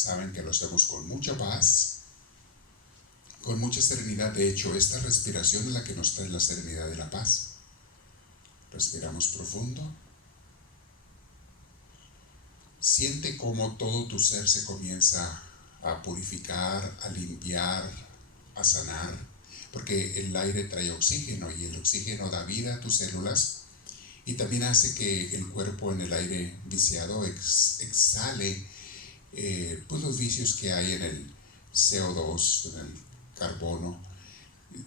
saben que lo hacemos con mucha paz, con mucha serenidad. De hecho, esta respiración es la que nos trae la serenidad y la paz. Respiramos profundo. Siente cómo todo tu ser se comienza a purificar, a limpiar, a sanar, porque el aire trae oxígeno y el oxígeno da vida a tus células y también hace que el cuerpo en el aire viciado exhale pues los vicios que hay en el CO2, en el carbono.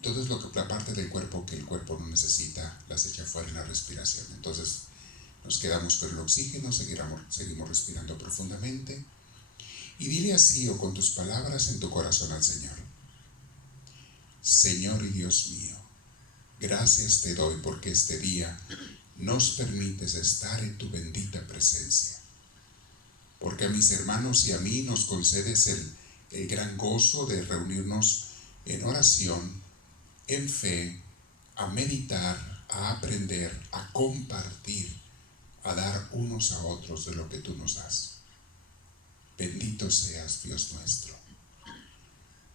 Todo es la parte del cuerpo que el cuerpo no necesita, las echa fuera en la respiración. Entonces nos quedamos con el oxígeno, seguimos respirando profundamente y dile así o con tus palabras en tu corazón al Señor: Señor y Dios mío, gracias te doy porque este día nos permites estar en tu bendita presencia, porque a mis hermanos y a mí nos concedes el gran gozo de reunirnos en oración, en fe, a meditar, a aprender, a compartir, a dar unos a otros de lo que tú nos das. Bendito seas, Dios nuestro.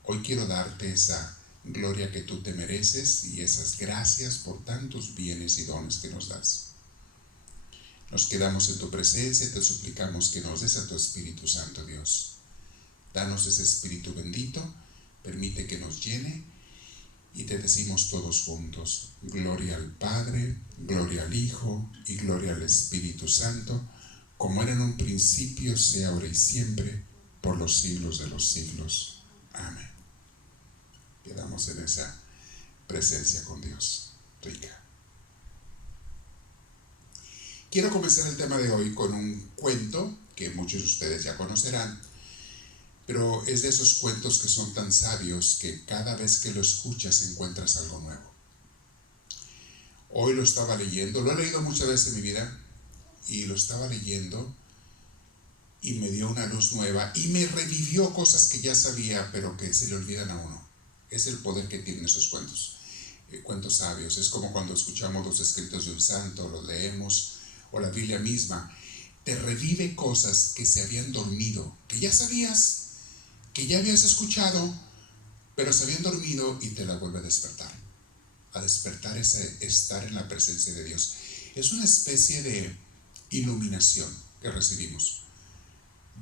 Hoy quiero darte esa gloria que tú te mereces y esas gracias por tantos bienes y dones que nos das. Nos quedamos en tu presencia y te suplicamos que nos des a tu Espíritu Santo, Dios. Danos ese Espíritu bendito, permite que nos llene y te decimos todos juntos: gloria al Padre, gloria al Hijo y gloria al Espíritu Santo, como era en un principio, sea ahora y siempre, por los siglos de los siglos. Amén. Quedamos en esa presencia con Dios rica. Quiero comenzar el tema de hoy con un cuento que muchos de ustedes ya conocerán, pero es de esos cuentos que son tan sabios que cada vez que lo escuchas encuentras algo nuevo. Hoy lo estaba leyendo, lo he leído muchas veces en mi vida, y lo estaba leyendo y me dio una luz nueva y me revivió cosas que ya sabía pero que se le olvidan a uno. Es el poder que tienen esos cuentos, cuentos sabios. Es como cuando escuchamos los escritos de un santo, los leemos, o la Biblia misma. Te revive cosas que se habían dormido, que ya sabías, que ya habías escuchado, pero se habían dormido y te la vuelve a despertar ese estar en la presencia de Dios. Es una especie de iluminación que recibimos,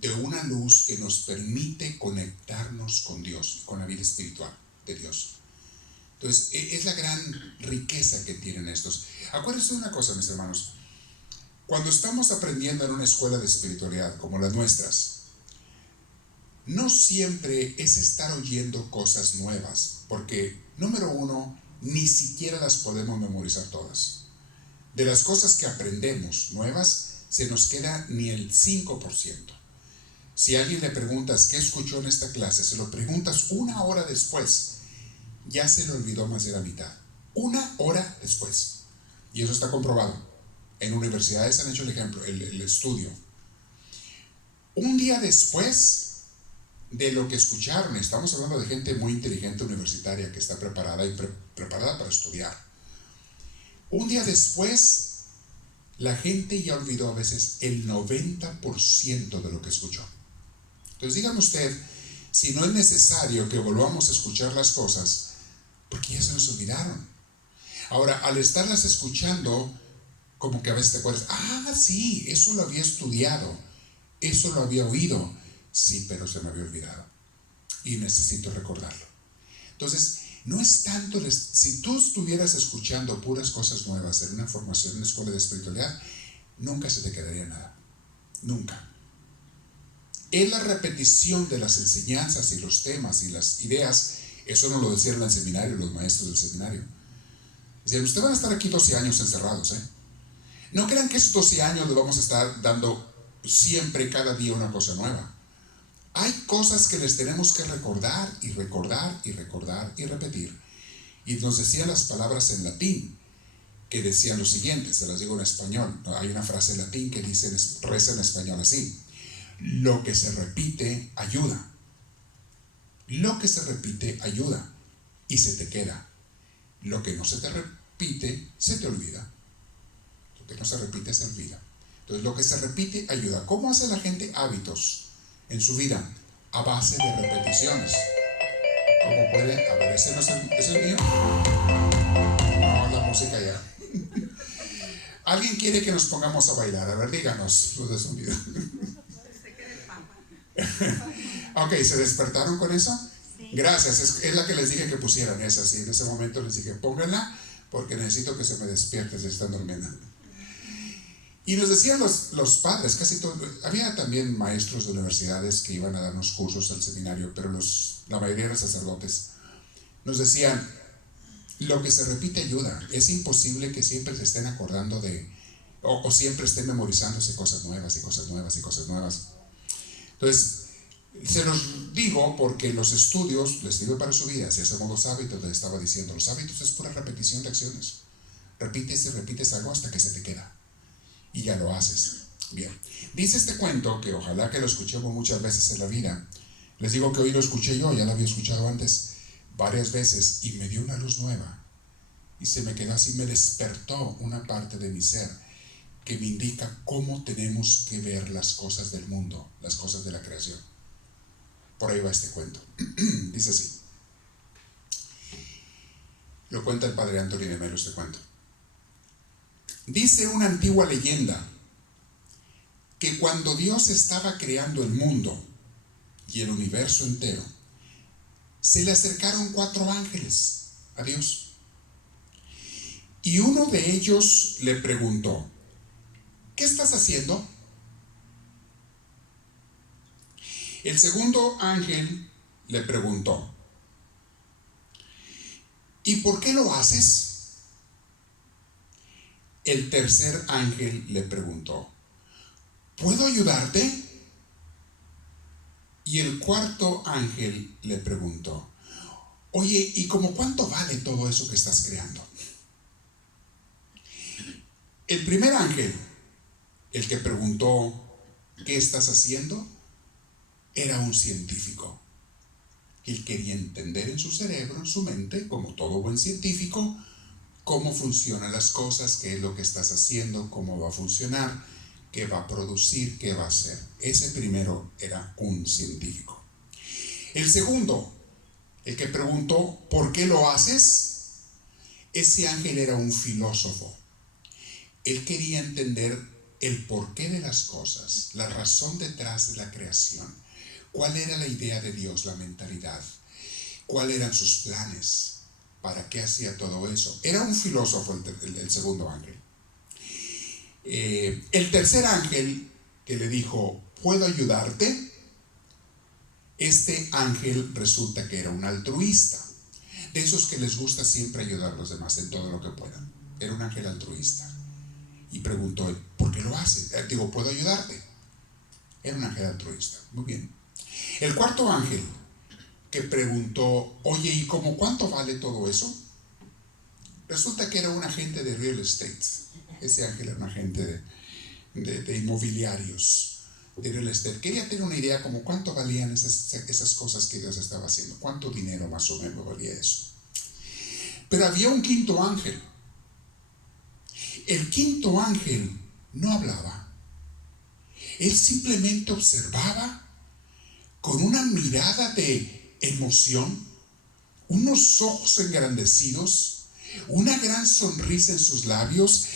de una luz que nos permite conectarnos con Dios, con la vida espiritual de Dios. Entonces, es la gran riqueza que tienen estos. Acuérdense de una cosa, mis hermanos: cuando estamos aprendiendo en una escuela de espiritualidad como las nuestras, no siempre es estar oyendo cosas nuevas, porque, número uno, ni siquiera las podemos memorizar todas. De las cosas que aprendemos nuevas, se nos queda ni el 5%. Si a alguien le preguntas qué escuchó en esta clase, se lo preguntas una hora después, ya se le olvidó más de la mitad. Una hora después. Y eso está comprobado. En universidades han hecho el ejemplo, el estudio. Un día después de lo que escucharon, estamos hablando de gente muy inteligente universitaria que está preparada y preparada para estudiar. Un día después, la gente ya olvidó a veces el 90% de lo que escuchó. Entonces dígame usted si no es necesario que volvamos a escuchar las cosas, porque ya se nos olvidaron. Ahora, al estarlas escuchando, como que a veces te acuerdas: sí, eso lo había estudiado, eso lo había oído, sí, pero se me había olvidado y necesito recordarlo. Entonces, no es tanto, si tú estuvieras escuchando puras cosas nuevas en una formación, en una escuela de espiritualidad, nunca se te quedaría nada, nunca. Es la repetición de las enseñanzas y los temas y las ideas. Eso no lo decían en el seminario, los maestros del seminario. Decían: ustedes van a estar aquí 12 años encerrados, No crean que esos 12 años les vamos a estar dando siempre, cada día, una cosa nueva. Hay cosas que les tenemos que recordar y recordar y recordar y repetir. Y nos decían las palabras en latín, que decían lo siguiente, se las digo en español. Hay una frase en latín que dice, reza en español así: lo que se repite ayuda. Lo que se repite ayuda y se te queda. Lo que no se te repite se te olvida. Lo que no se repite se olvida. Entonces, lo que se repite ayuda. ¿Cómo hace la gente hábitos en su vida? a base de repeticiones. Como puede, a ver, ese no es ¿ese es mío? No, la música ya. ¿Alguien quiere que nos pongamos a bailar? A ver, díganos, luz de sonido. Ok, ¿se despertaron con eso? Sí. Gracias, es la que les dije que pusieran esa, sí. En ese momento les dije, pónganla, porque necesito que se me despierte si están durmiendo. Y nos decían los padres, casi todos, había también maestros de universidades que iban a darnos cursos al seminario, pero la mayoría eran sacerdotes. Nos decían, lo que se repite ayuda. Es imposible que siempre se estén acordando o siempre estén memorizándose cosas nuevas y cosas nuevas y cosas nuevas. Entonces, se los digo porque los estudios les sirve para su vida. Si hacemos los hábitos, les estaba diciendo, los hábitos es pura repetición de acciones. Repites y repites algo hasta que se te queda. Y ya lo haces. Bien. Dice este cuento, que ojalá que lo escuchemos muchas veces en la vida. Les digo que hoy lo escuché yo, ya lo había escuchado antes varias veces, y me dio una luz nueva. Y se me quedó así, me despertó una parte de mi ser que me indica cómo tenemos que ver las cosas del mundo, las cosas de la creación. Por ahí va este cuento. Dice así. Lo cuenta el padre Anthony de Melo este cuento. Dice una antigua leyenda que cuando Dios estaba creando el mundo y el universo entero, se le acercaron 4 ángeles a Dios. Y uno de ellos le preguntó, ¿qué estás haciendo? El segundo ángel le preguntó, ¿y por qué lo haces? El tercer ángel le preguntó, ¿puedo ayudarte? Y el cuarto ángel le preguntó, oye, ¿y cómo cuánto vale todo eso que estás creando? El primer ángel, el que preguntó, ¿qué estás haciendo?, era un científico. Él quería entender en su cerebro, en su mente, como todo buen científico, cómo funcionan las cosas, qué es lo que estás haciendo, cómo va a funcionar, qué va a producir, qué va a hacer. Ese primero era un científico. El segundo, el que preguntó, ¿por qué lo haces?, ese ángel era un filósofo. Él quería entender el porqué de las cosas, la razón detrás de la creación, cuál era la idea de Dios, la mentalidad, cuáles eran sus planes, para qué hacía todo eso. Era un filósofo el segundo ángel. El tercer ángel que le dijo, ¿puedo ayudarte? Este ángel resulta que era un altruista, de esos que les gusta siempre ayudar a los demás en todo lo que puedan. Era un ángel altruista. Y preguntó, ¿por qué lo hace? Digo, ¿puedo ayudarte? Era un ángel altruista. Muy bien. El cuarto ángel que preguntó, oye, ¿y cómo cuánto vale todo eso? Resulta que era un agente de real estate. Ese ángel era un agente de inmobiliarios, de real estate. Quería tener una idea como cuánto valían esas cosas que Dios estaba haciendo, cuánto dinero más o menos valía eso. Pero había un quinto ángel. El quinto ángel no hablaba. Él simplemente observaba con una mirada de emoción, unos ojos engrandecidos, una gran sonrisa en sus labios,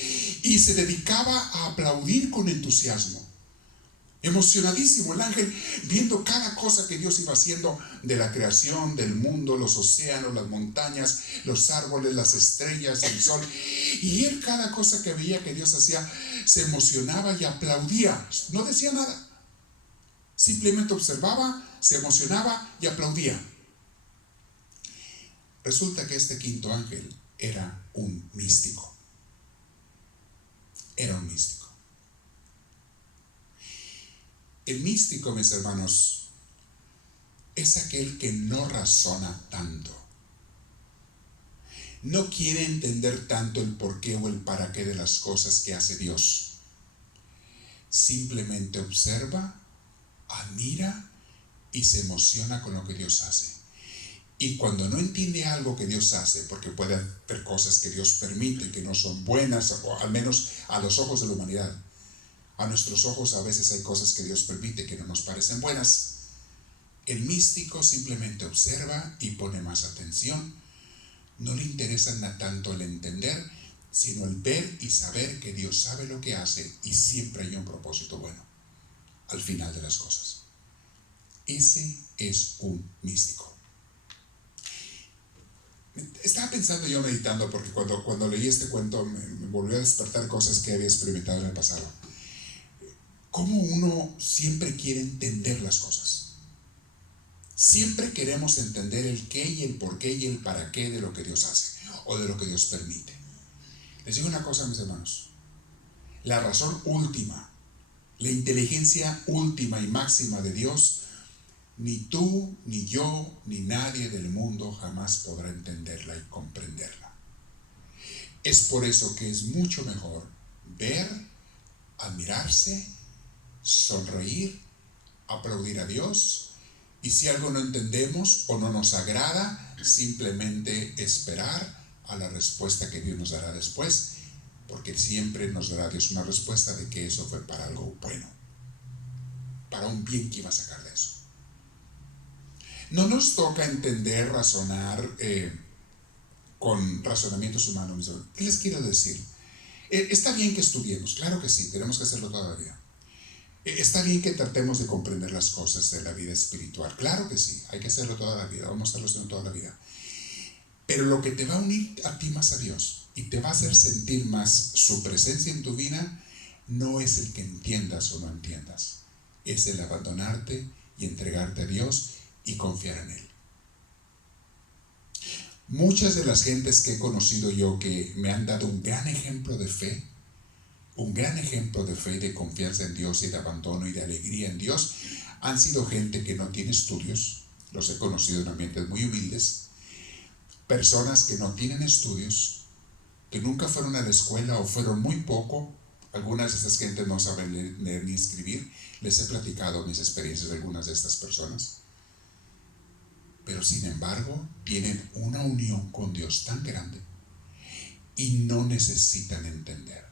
y se dedicaba a aplaudir con entusiasmo. Emocionadísimo el ángel, viendo cada cosa que Dios iba haciendo de la creación, del mundo, los océanos, las montañas, los árboles, las estrellas, el sol. Y él, cada cosa que veía que Dios hacía, se emocionaba y aplaudía. No decía nada. Simplemente observaba, se emocionaba y aplaudía. Resulta que este quinto ángel era un místico. Era un místico. El místico, mis hermanos, es aquel que no razona tanto. No quiere entender tanto el porqué o el para qué de las cosas que hace Dios. Simplemente observa, admira y se emociona con lo que Dios hace. Y cuando no entiende algo que Dios hace, porque puede haber cosas que Dios permite que no son buenas, o al menos a los ojos de la humanidad, a nuestros ojos a veces hay cosas que Dios permite que no nos parecen buenas. El místico simplemente observa y pone más atención. No le interesa tanto el entender, sino el ver y saber que Dios sabe lo que hace y siempre hay un propósito bueno al final de las cosas. Ese es un místico. Estaba pensando yo, meditando, porque cuando leí este cuento me volvió a despertar cosas que había experimentado en el pasado. Cómo uno siempre quiere entender las cosas. Siempre queremos entender el qué y el por qué y el para qué de lo que Dios hace o de lo que Dios permite. Les digo una cosa, mis hermanos. La razón última, la inteligencia última y máxima de Dios, ni tú, ni yo, ni nadie del mundo jamás podrá entenderla y comprenderla. Es por eso que es mucho mejor ver, admirarse, sonreír, aplaudir a Dios, y si algo no entendemos o no nos agrada, simplemente esperar a la respuesta que Dios nos dará después, porque siempre nos dará Dios una respuesta de que eso fue para algo bueno, para un bien que iba a sacar de eso. No nos toca entender, razonar con razonamientos humanos. ¿Qué les quiero decir? Está bien que estudiemos, claro que sí, tenemos que hacerlo toda la vida. Está bien que tratemos de comprender las cosas de la vida espiritual, claro que sí, hay que hacerlo toda la vida, vamos a estarlo haciendo toda la vida. Pero lo que te va a unir a ti más a Dios y te va a hacer sentir más su presencia en tu vida, no es el que entiendas o no entiendas, es el abandonarte y entregarte a Dios y confiar en Él. Muchas de las gentes que he conocido yo que me han dado un gran ejemplo de fe, un gran ejemplo de fe y de confianza en Dios y de abandono y de alegría en Dios, han sido gente que no tiene estudios. Los he conocido en ambientes muy humildes, personas que no tienen estudios, que nunca fueron a la escuela o fueron muy poco. Algunas de estas gentes no saben leer ni escribir. Les he platicado mis experiencias de algunas de estas personas. Pero sin embargo, tienen una unión con Dios tan grande y no necesitan entender.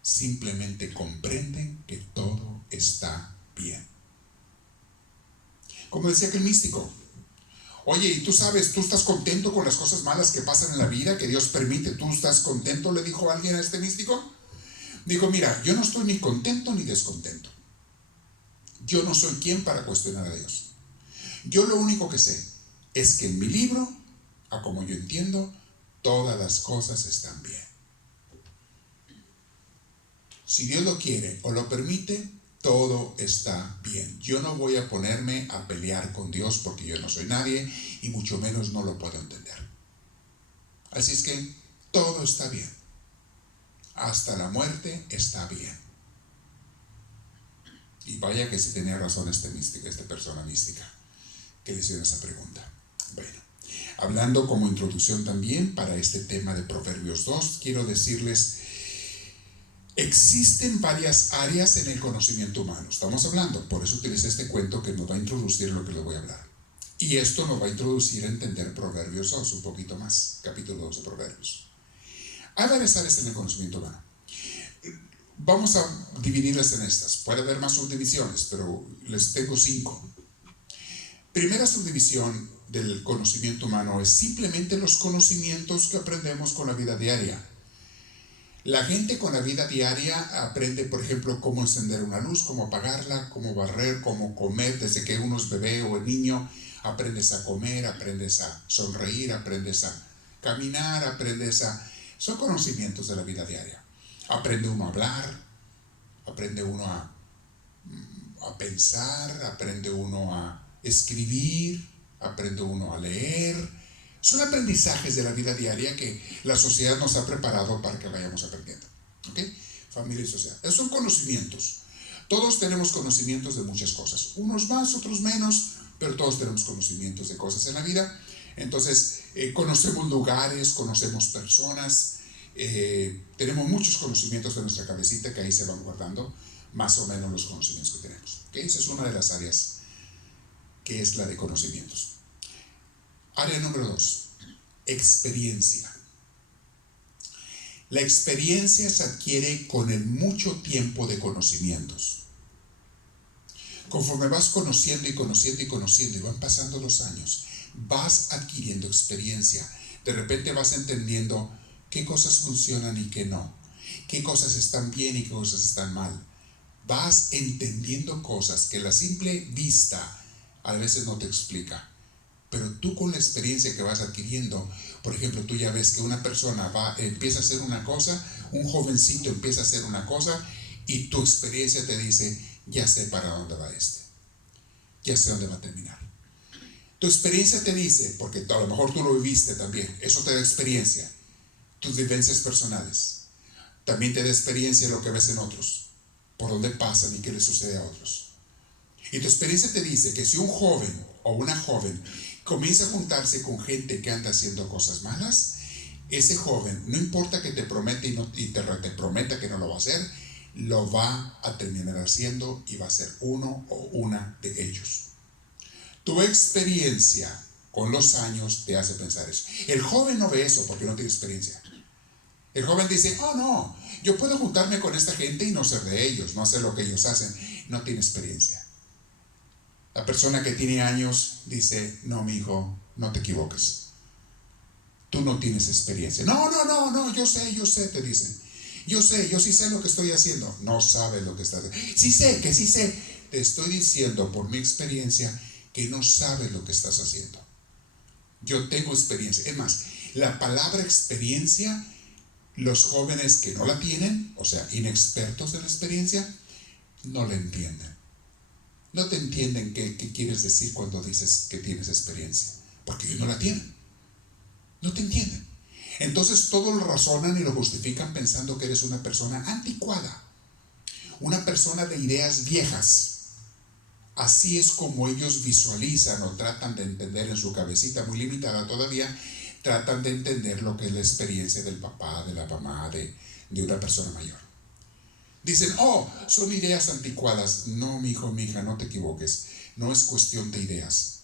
Simplemente comprenden que todo está bien. Como decía aquel místico, oye, y tú sabes, tú estás contento con las cosas malas que pasan en la vida, que Dios permite, ¿tú estás contento?, le dijo alguien a este místico. Dijo, mira, yo no estoy ni contento ni descontento. Yo no soy quien para cuestionar a Dios. Yo lo único que sé es que en mi libro, a como yo entiendo, todas las cosas están bien. Si Dios lo quiere o lo permite, todo está bien. Yo no voy a ponerme a pelear con Dios porque yo no soy nadie y mucho menos no lo puedo entender. Así es que todo está bien. Hasta la muerte está bien. Y vaya que sí tenía razón esta persona mística que le hicieron esa pregunta. Bueno, hablando como introducción también para este tema de Proverbios 2, quiero decirles, existen varias áreas en el conocimiento humano. Estamos hablando, por eso utilicé este cuento que nos va a introducir lo que les voy a hablar. Y esto nos va a introducir a entender Proverbios 2 un poquito más, capítulo 2 de Proverbios. Hay varias áreas en el conocimiento humano. Vamos a dividirlas en estas. Puede haber más subdivisiones, pero les tengo 5. Primera subdivisión del conocimiento humano es simplemente los conocimientos que aprendemos con la vida diaria. La gente con la vida diaria aprende, por ejemplo, cómo encender una luz, cómo apagarla, cómo barrer, cómo comer. Desde que uno es bebé o niño, aprendes a comer, aprendes a sonreír, aprendes a caminar, Son conocimientos de la vida diaria. Aprende uno a hablar, aprende uno a pensar, aprende uno a escribir, aprende uno a leer. Son aprendizajes de la vida diaria que la sociedad nos ha preparado para que vayamos aprendiendo. ¿Ok? Familia y sociedad. Esos son conocimientos. Todos tenemos conocimientos de muchas cosas. Unos más, otros menos, pero todos tenemos conocimientos de cosas en la vida. Entonces, conocemos lugares, conocemos personas. Tenemos muchos conocimientos de nuestra cabecita que ahí se van guardando más o menos los conocimientos que tenemos. ¿Okay? Esa es una de las áreas que es la de conocimientos. Área número 2, experiencia. La experiencia se adquiere con el mucho tiempo de conocimientos. Conforme vas conociendo y conociendo y conociendo y van pasando los años, vas adquiriendo experiencia. De repente vas entendiendo qué cosas funcionan y qué no, qué cosas están bien y qué cosas están mal. Vas entendiendo cosas que la simple vista a veces no te explica. Pero tú con la experiencia que vas adquiriendo, por ejemplo, tú ya ves que una persona empieza a hacer una cosa, un jovencito empieza a hacer una cosa y tu experiencia te dice, ya sé para dónde va ya sé dónde va a terminar. Tu experiencia te dice, porque a lo mejor tú lo viviste también, eso te da experiencia, tus vivencias personales. También te da experiencia lo que ves en otros, por dónde pasan y qué les sucede a otros. Y tu experiencia te dice que si un joven o una joven comienza a juntarse con gente que anda haciendo cosas malas, ese joven, no importa que te prometa te prometa que no lo va a hacer, lo va a terminar haciendo y va a ser uno o una de ellos. Tu experiencia con los años te hace pensar eso. El joven no ve eso porque no tiene experiencia. El joven dice, oh no, yo puedo juntarme con esta gente y no ser de ellos, no hacer lo que ellos hacen. No tiene experiencia. La persona que tiene años dice, no, mi hijo, no te equivoques. Tú no tienes experiencia. No, yo sé, te dicen. Yo sí sé lo que estoy haciendo. No sabes lo que estás haciendo. Sí sé. Te estoy diciendo por mi experiencia que no sabes lo que estás haciendo. Yo tengo experiencia. Es más, la palabra experiencia, los jóvenes que no la tienen, o sea, inexpertos en la experiencia, no la entienden. No te entienden qué quieres decir cuando dices que tienes experiencia, porque ellos no la tienen. No te entienden. Entonces todo lo razonan y lo justifican pensando que eres una persona anticuada, una persona de ideas viejas. Así es como ellos visualizan o tratan de entender en su cabecita muy limitada todavía, tratan de entender lo que es la experiencia del papá, de la mamá, de una persona mayor. Dicen, oh, son ideas anticuadas. No, mi hijo, mi hija, no te equivoques. No es cuestión de ideas,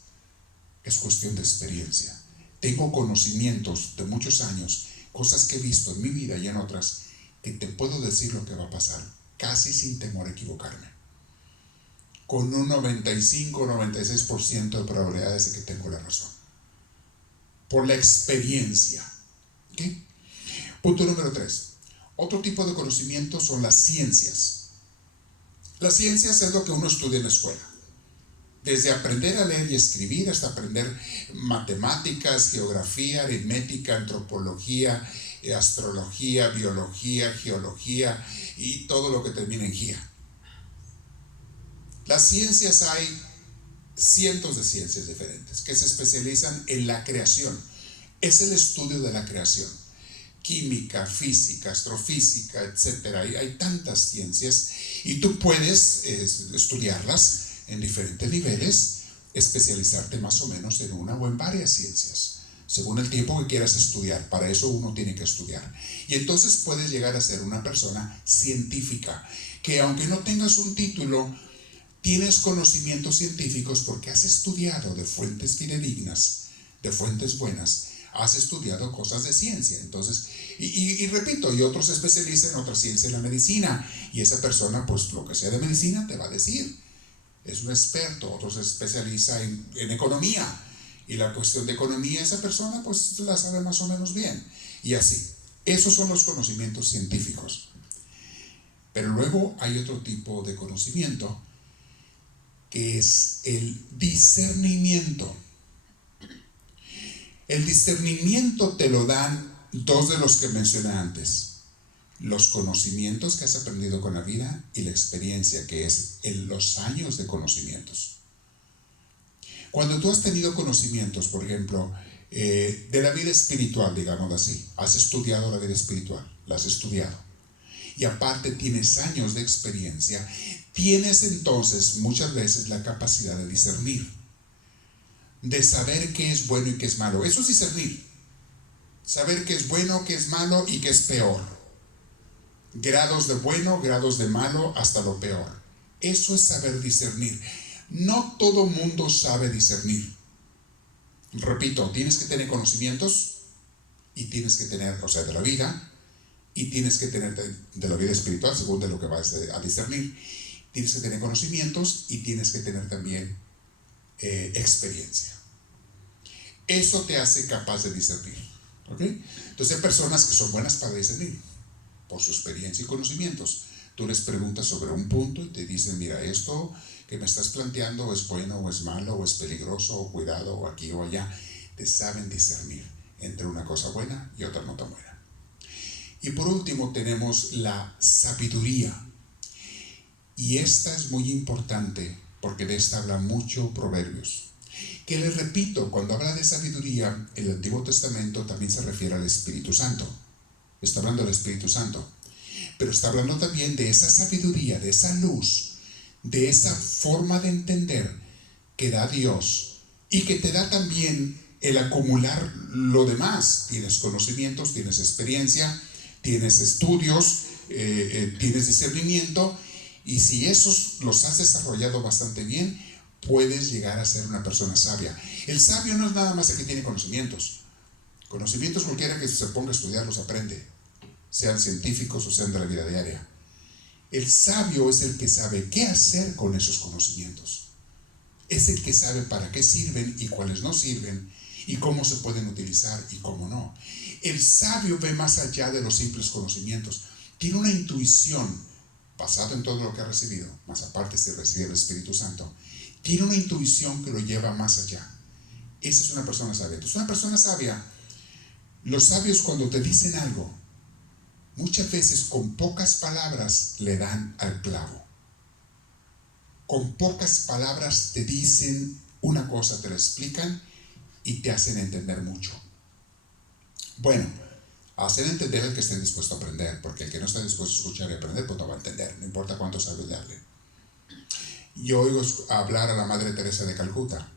es cuestión de experiencia. Tengo conocimientos de muchos años, cosas que he visto en mi vida y en otras, que te puedo decir lo que va a pasar, casi sin temor a equivocarme. Con un 95-96% de probabilidades de que tengo la razón. Por la experiencia. ¿Okay? Punto número 3. Otro tipo de conocimiento son las ciencias. Las ciencias es lo que uno estudia en la escuela. Desde aprender a leer y escribir hasta aprender matemáticas, geografía, aritmética, antropología, astrología, biología, geología y todo lo que termina en gía. Las ciencias, hay cientos de ciencias diferentes que se especializan en la creación. Es el estudio de la creación. Química, física, astrofísica, etc. Hay tantas ciencias y tú puedes estudiarlas en diferentes niveles, especializarte más o menos en una o en varias ciencias, según el tiempo que quieras estudiar. Para eso uno tiene que estudiar. Y entonces puedes llegar a ser una persona científica, que aunque no tengas un título, tienes conocimientos científicos porque has estudiado de fuentes fidedignas, de fuentes buenas, has estudiado cosas de ciencia. Entonces, y repito, y otros se especializan en otra ciencia, en la medicina, y esa persona, pues lo que sea de medicina te va a decir, es un experto. Otro se especializa en economía, y la cuestión de economía, esa persona pues la sabe más o menos bien, y así. Esos son los conocimientos científicos. Pero luego hay otro tipo de conocimiento, que es el discernimiento. El discernimiento te lo dan dos de los que mencioné antes: los conocimientos que has aprendido con la vida y la experiencia, que es en los años de conocimientos. Cuando tú has tenido conocimientos, por ejemplo, de la vida espiritual, digamos así, has estudiado la vida espiritual, la has estudiado, y aparte tienes años de experiencia, tienes entonces muchas veces la capacidad de discernir, de saber qué es bueno y qué es malo. Eso es discernir. Saber qué es bueno, qué es malo y qué es peor. Grados de bueno, grados de malo, hasta lo peor. Eso es saber discernir. No todo mundo sabe discernir. Repito, tienes que tener conocimientos y tienes que tener, o sea, de la vida, y tienes que tener de la vida espiritual, según de lo que vas a discernir. tienes que tener conocimientos y tienes que tener también experiencia. Eso te hace capaz de discernir, ¿ok? Entonces hay personas que son buenas para discernir por su experiencia y conocimientos. Tú les preguntas sobre un punto y te dicen, mira, esto que me estás planteando es bueno o es malo o es peligroso o cuidado o aquí o allá. Te saben discernir entre una cosa buena y otra no tan buena. Y por último tenemos la sabiduría. Y esta es muy importante porque de esta habla mucho Proverbios. Que les repito, cuando habla de sabiduría, el Antiguo Testamento también se refiere al Espíritu Santo. Está hablando del Espíritu Santo. Pero está hablando también de esa sabiduría, de esa luz, de esa forma de entender que da Dios y que te da también el acumular lo demás. Tienes conocimientos, tienes experiencia, tienes estudios, tienes discernimiento, y si esos los has desarrollado bastante bien, puedes llegar a ser una persona sabia. El sabio no es nada más el que tiene conocimientos. Conocimientos cualquiera que se ponga a estudiar los aprende, sean científicos o sean de la vida diaria. El sabio es el que sabe qué hacer con esos conocimientos. Es el que sabe para qué sirven y cuáles no sirven, y cómo se pueden utilizar y cómo no. El sabio ve más allá de los simples conocimientos. Tiene una intuición basada en todo lo que ha recibido, más aparte si recibe el Espíritu Santo. Tiene una intuición que lo lleva más allá. Esa es una persona sabia. Entonces, una persona sabia, los sabios cuando te dicen algo, muchas veces con pocas palabras le dan al clavo. Con pocas palabras te dicen una cosa, te la explican y te hacen entender mucho. Bueno, hacen entender al que esté dispuesto a aprender, porque el que no está dispuesto a escuchar y aprender, pues no va a entender, no importa cuánto sabe darle. Yo oigo hablar a la Madre Teresa de Calcuta.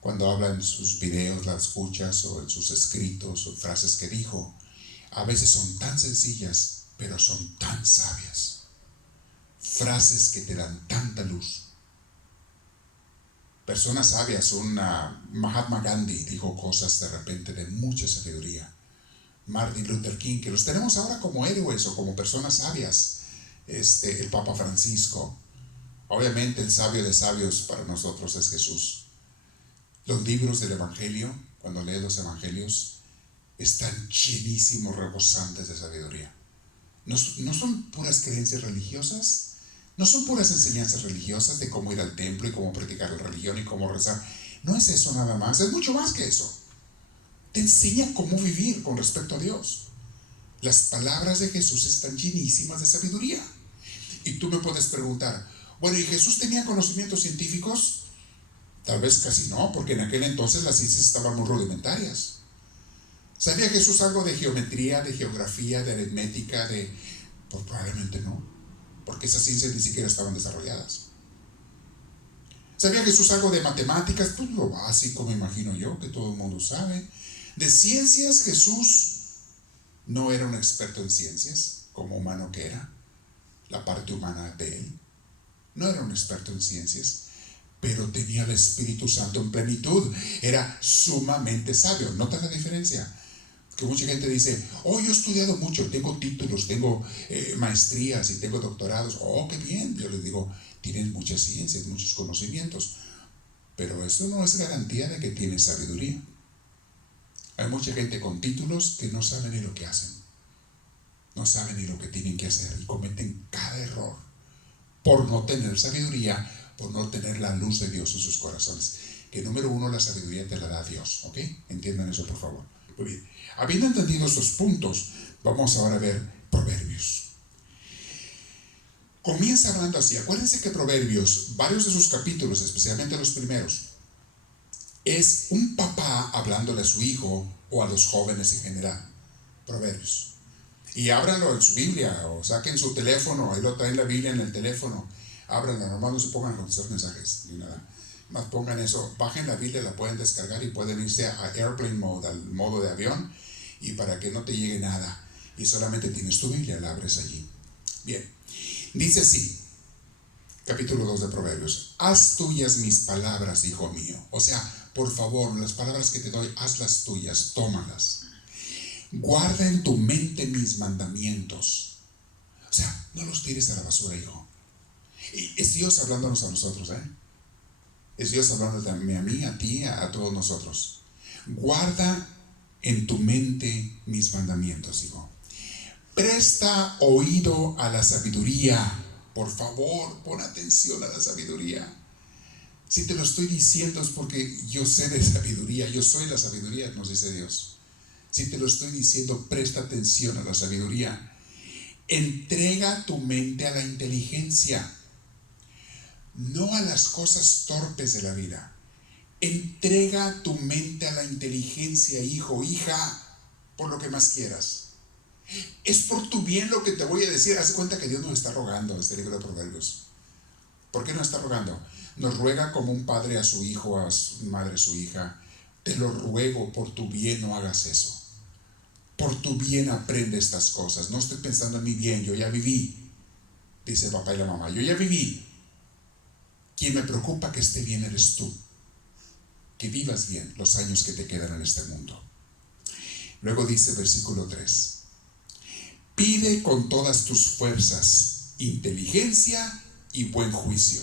Cuando habla en sus videos, la escuchas, o en sus escritos, o frases que dijo, a veces son tan sencillas, pero son tan sabias. Frases que te dan tanta luz. Personas sabias, Mahatma Gandhi dijo cosas de repente de mucha sabiduría. Martin Luther King, que los tenemos ahora como héroes o como personas sabias. El Papa Francisco. Obviamente el sabio de sabios para nosotros es Jesús. Los libros del Evangelio, cuando lees los Evangelios, están llenísimos, rebosantes de sabiduría. No son puras creencias religiosas, no son puras enseñanzas religiosas de cómo ir al templo y cómo practicar la religión y cómo rezar. No es eso nada más, es mucho más que eso. Te enseña cómo vivir con respecto a Dios. Las palabras de Jesús están llenísimas de sabiduría. Y tú me puedes preguntar, bueno, ¿y Jesús tenía conocimientos científicos? Tal vez casi no, porque en aquel entonces las ciencias estaban muy rudimentarias. ¿Sabía Jesús algo de geometría, de geografía, de aritmética, pues probablemente no, porque esas ciencias ni siquiera estaban desarrolladas. ¿Sabía Jesús algo de matemáticas? Pues lo básico, me imagino yo, que todo el mundo sabe. De ciencias, Jesús no era un experto en ciencias, como humano que era, la parte humana de él. No era un experto en ciencias, pero tenía el Espíritu Santo en plenitud. Era sumamente sabio. ¿Nota la diferencia? Que mucha gente dice, yo he estudiado mucho, tengo títulos, tengo maestrías y tengo doctorados. Qué bien. Yo les digo, tienen muchas ciencias, muchos conocimientos, pero eso no es garantía de que tienen sabiduría. Hay mucha gente con títulos que no saben ni lo que hacen, no saben ni lo que tienen que hacer y cometen cada error por no tener sabiduría, por no tener la luz de Dios en sus corazones. Que número uno, la sabiduría te la da Dios, ¿ok? Entiendan eso, por favor. Muy bien. Habiendo entendido estos puntos, vamos ahora a ver Proverbios. Comienza hablando así. Acuérdense que Proverbios, varios de sus capítulos, especialmente los primeros, es un papá hablándole a su hijo o a los jóvenes en general. Proverbios. Y ábranlo en su Biblia o saquen su teléfono, ahí lo traen la Biblia en el teléfono. Ábranlo, nomás no se pongan a contestar mensajes ni nada. Más pongan eso, bajen la Biblia, la pueden descargar y pueden irse a Airplane Mode, al modo de avión, y para que no te llegue nada. Y solamente tienes tu Biblia, la abres allí. Bien, dice así, capítulo 2 de Proverbios: haz tuyas mis palabras, hijo mío. O sea, por favor, las palabras que te doy, hazlas tuyas, tómalas. Guarda en tu mente mis mandamientos. O sea, no los tires a la basura, hijo. Y es Dios hablándonos a nosotros, Es Dios hablando también a mí, a ti, a todos nosotros. Guarda en tu mente mis mandamientos, hijo. Presta oído a la sabiduría. Por favor, pon atención a la sabiduría. Si te lo estoy diciendo es porque yo sé de sabiduría, yo soy la sabiduría, nos dice Dios. Si te lo estoy diciendo, presta atención a la sabiduría. Entrega tu mente a la inteligencia, no a las cosas torpes de la vida. Entrega tu mente a la inteligencia, hijo, hija, por lo que más quieras. Es por tu bien lo que te voy a decir. Haz de cuenta que Dios nos está rogando, este libro de Proverbios. ¿Por qué nos está rogando? Nos ruega como un padre a su hijo, a su madre a su hija. Te lo ruego, por tu bien no hagas eso. Por tu bien aprende estas cosas. No estoy pensando en mi bien, yo ya viví. Dice el papá y la mamá, yo ya viví. Quien me preocupa que esté bien eres tú. Que vivas bien los años que te quedan en este mundo. Luego dice versículo 3. Pide con todas tus fuerzas inteligencia y buen juicio.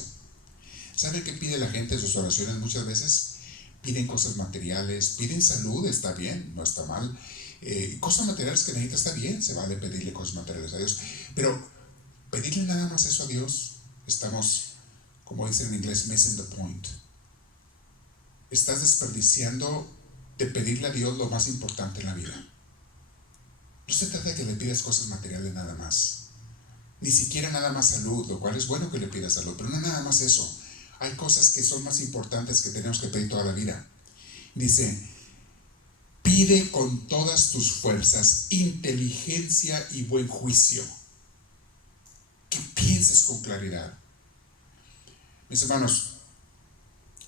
¿Sabe qué pide la gente en sus oraciones muchas veces? Piden cosas materiales, piden salud, está bien, no está mal. Cosas materiales que necesita está bien, se vale pedirle cosas materiales a Dios. Pero pedirle nada más eso a Dios, estamos, como dicen en inglés, missing the point. Estás desperdiciando de pedirle a Dios lo más importante en la vida. No se trata de que le pidas cosas materiales nada más. Ni siquiera nada más salud, lo cual es bueno que le pidas salud, pero no nada más eso. Hay cosas que son más importantes que tenemos que pedir toda la vida. Dice, pide con todas tus fuerzas inteligencia y buen juicio. Que pienses con claridad. Mis hermanos,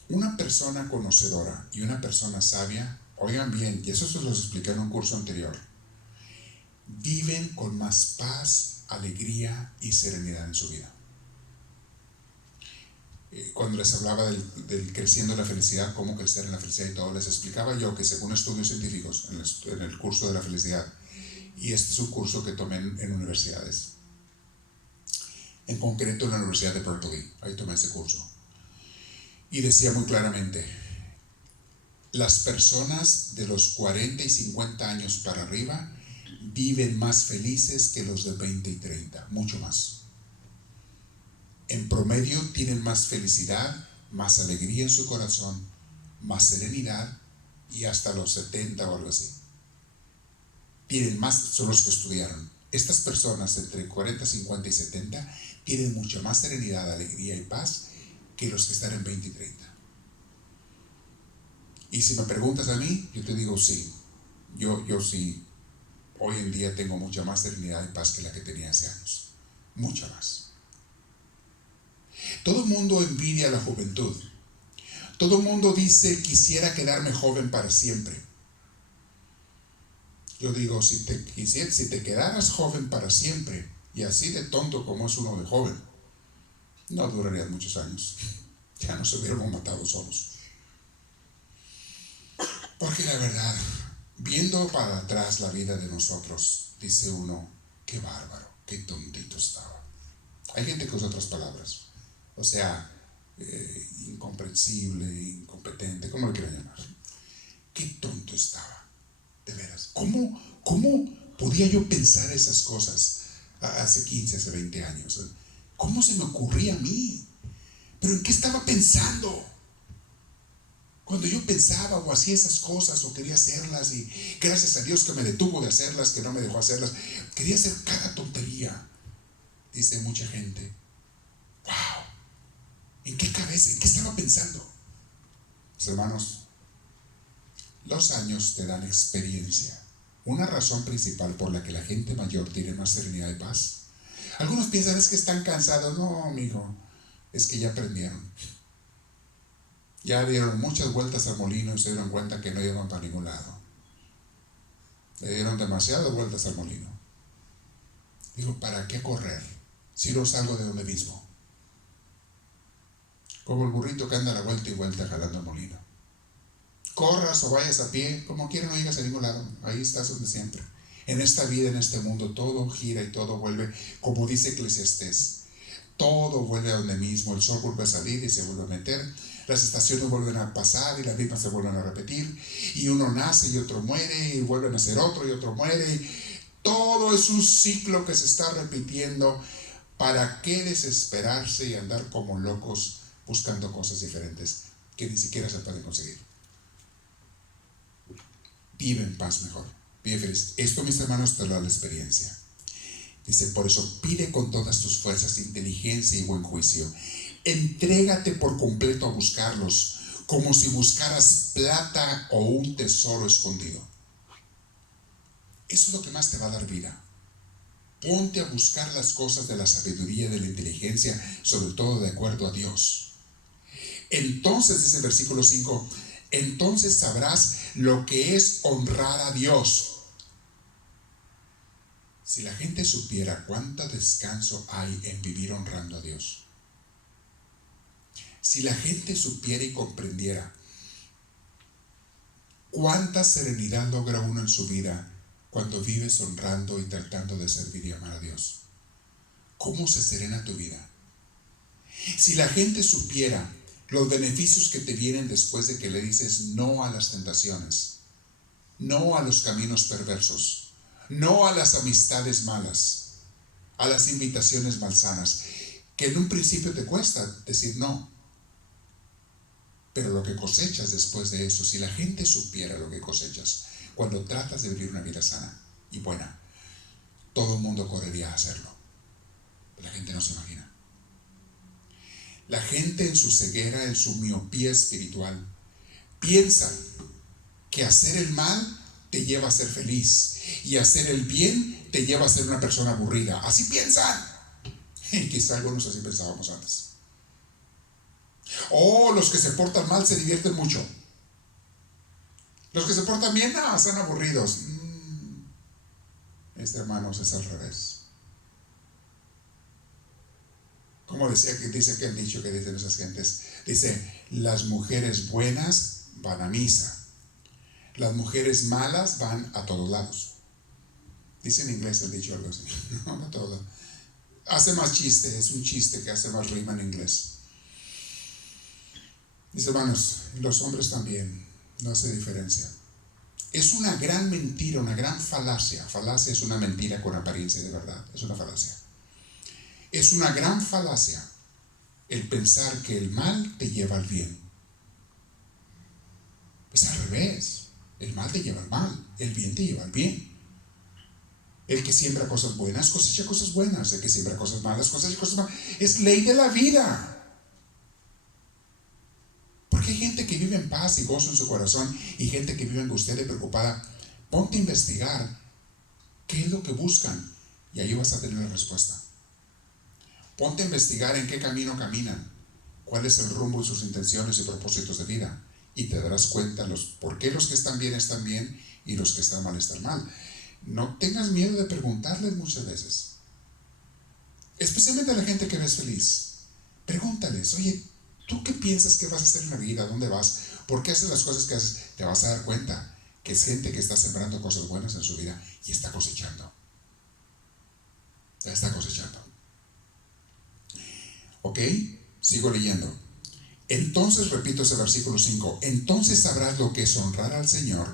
una persona conocedora y una persona sabia, oigan bien, y eso se los expliqué en un curso anterior, viven con más paz, alegría y serenidad en su vida. Cuando les hablaba del creciendo la felicidad, cómo crecer en la felicidad y todo, les explicaba yo que según estudios científicos en el curso de la felicidad, y este es un curso que tomé en universidades, en concreto en la Universidad de Berkeley, ahí tomé ese curso, y decía muy claramente, las personas de los 40 y 50 años para arriba viven más felices que los de 20 y 30, mucho más. En promedio tienen más felicidad, más alegría en su corazón, más serenidad, y hasta los 70 o algo así. Tienen más, son los que estudiaron. Estas personas entre 40, 50 y 70 tienen mucha más serenidad, alegría y paz que los que están en 20 y 30. Y si me preguntas a mí, yo te digo sí. Yo sí, hoy en día tengo mucha más serenidad y paz que la que tenía hace años. Mucha más. Todo el mundo envidia la juventud. Todo el mundo dice, quisiera quedarme joven para siempre. Yo digo, si te quedaras joven para siempre, y así de tonto como es uno de joven, no durarías muchos años. Ya nos hubiéramos matado solos. Porque la verdad, viendo para atrás la vida de nosotros, dice uno, qué bárbaro, qué tontito estaba. Hay gente que usa otras palabras. O sea, incomprensible, incompetente, ¿cómo le quieran llamar? Qué tonto estaba, de veras. ¿Cómo podía yo pensar esas cosas hace 15, hace 20 años? ¿Cómo se me ocurría a mí? ¿Pero en qué estaba pensando? Cuando yo pensaba o hacía esas cosas o quería hacerlas, y gracias a Dios que me detuvo de hacerlas, que no me dejó hacerlas, quería hacer cada tontería. Dice mucha gente, wow, ¿en qué cabeza? ¿En qué estaba pensando? Pues, hermanos, los años te dan experiencia. Una razón principal por la que la gente mayor tiene más serenidad y paz. Algunos piensan es que están cansados. No, amigo, es que ya aprendieron. Ya dieron muchas vueltas al molino y se dieron cuenta que no iban para ningún lado. Le dieron demasiadas vueltas al molino. Digo, ¿para qué correr si no salgo de donde mismo? Como el burrito que anda a la vuelta y vuelta jalando el molino. Corras o vayas a pie, como quieras, no llegas a ningún lado. Ahí estás donde siempre. En esta vida, en este mundo, todo gira y todo vuelve, como dice Eclesiastés. todo vuelve a donde mismo, el sol vuelve a salir y se vuelve a meter, las estaciones vuelven a pasar y las mismas se vuelven a repetir, y uno nace y otro muere, y vuelve a nacer otro y otro muere, y todo es un ciclo que se está repitiendo. ¿Para qué desesperarse y andar como locos buscando cosas diferentes que ni siquiera se pueden conseguir? Vive en paz mejor, vive feliz. Esto, mis hermanos, te lo da la experiencia. Dice, por eso pide con todas tus fuerzas inteligencia y buen juicio. Entrégate por completo a buscarlos, como si buscaras plata o un tesoro escondido. Eso es lo que más te va a dar vida. Ponte a buscar las cosas de la sabiduría y de la inteligencia, sobre todo de acuerdo a Dios. Entonces, dice el versículo 5, entonces sabrás lo que es honrar a Dios. Si la gente supiera cuánto descanso hay en vivir honrando a Dios. Si la gente supiera y comprendiera cuánta serenidad logra uno en su vida cuando vives honrando y tratando de servir y amar a Dios. ¿Cómo se serena tu vida? Si la gente supiera los beneficios que te vienen después de que le dices no a las tentaciones, no a los caminos perversos, no a las amistades malas, a las invitaciones malsanas, que en un principio te cuesta decir no, pero lo que cosechas después de eso, si la gente supiera lo que cosechas cuando tratas de vivir una vida sana y buena, todo el mundo correría a hacerlo. La gente no se imagina. La gente en su ceguera, en su miopía espiritual, piensa que hacer el mal te lleva a ser feliz y hacer el bien te lleva a ser una persona aburrida. Así piensan. Y quizá algunos así pensábamos antes. Los que se portan mal se divierten mucho. Los que se portan bien, no, están aburridos. Hermanos, es al revés. Como dice que el dicho que dicen esas gentes, dice, las mujeres buenas van a misa, las mujeres malas van a todos lados. Dice en inglés el dicho algo así. No a todos lados. Hace más chiste, es un chiste que hace más rima en inglés. Dice, hermanos, los hombres también, no hace diferencia. Es una gran mentira, una gran falacia. Falacia es una mentira con apariencia de verdad, es una falacia. Es una gran falacia el pensar que el mal te lleva al bien. Es al revés. El mal te lleva al mal, el bien te lleva al bien. El que siembra cosas buenas cosecha cosas buenas, el que siembra cosas malas cosecha cosas malas. Es ley de la vida. Porque hay gente que vive en paz y gozo en su corazón y gente que vive angustiada y preocupada. Ponte a investigar qué es lo que buscan y ahí vas a tener la respuesta. Ponte a investigar en qué camino caminan, cuál es el rumbo y sus intenciones y propósitos de vida, y te darás cuenta por qué los que están bien y los que están mal. No tengas miedo de preguntarles muchas veces, especialmente a la gente que ves feliz. Pregúntales, oye, ¿tú qué piensas que vas a hacer en la vida? ¿Dónde vas? ¿Por qué haces las cosas que haces? Te vas a dar cuenta que es gente que está sembrando cosas buenas en su vida y está cosechando. Está cosechando. ¿Ok? Sigo leyendo. Entonces, repito ese versículo 5, entonces sabrás lo que es honrar al Señor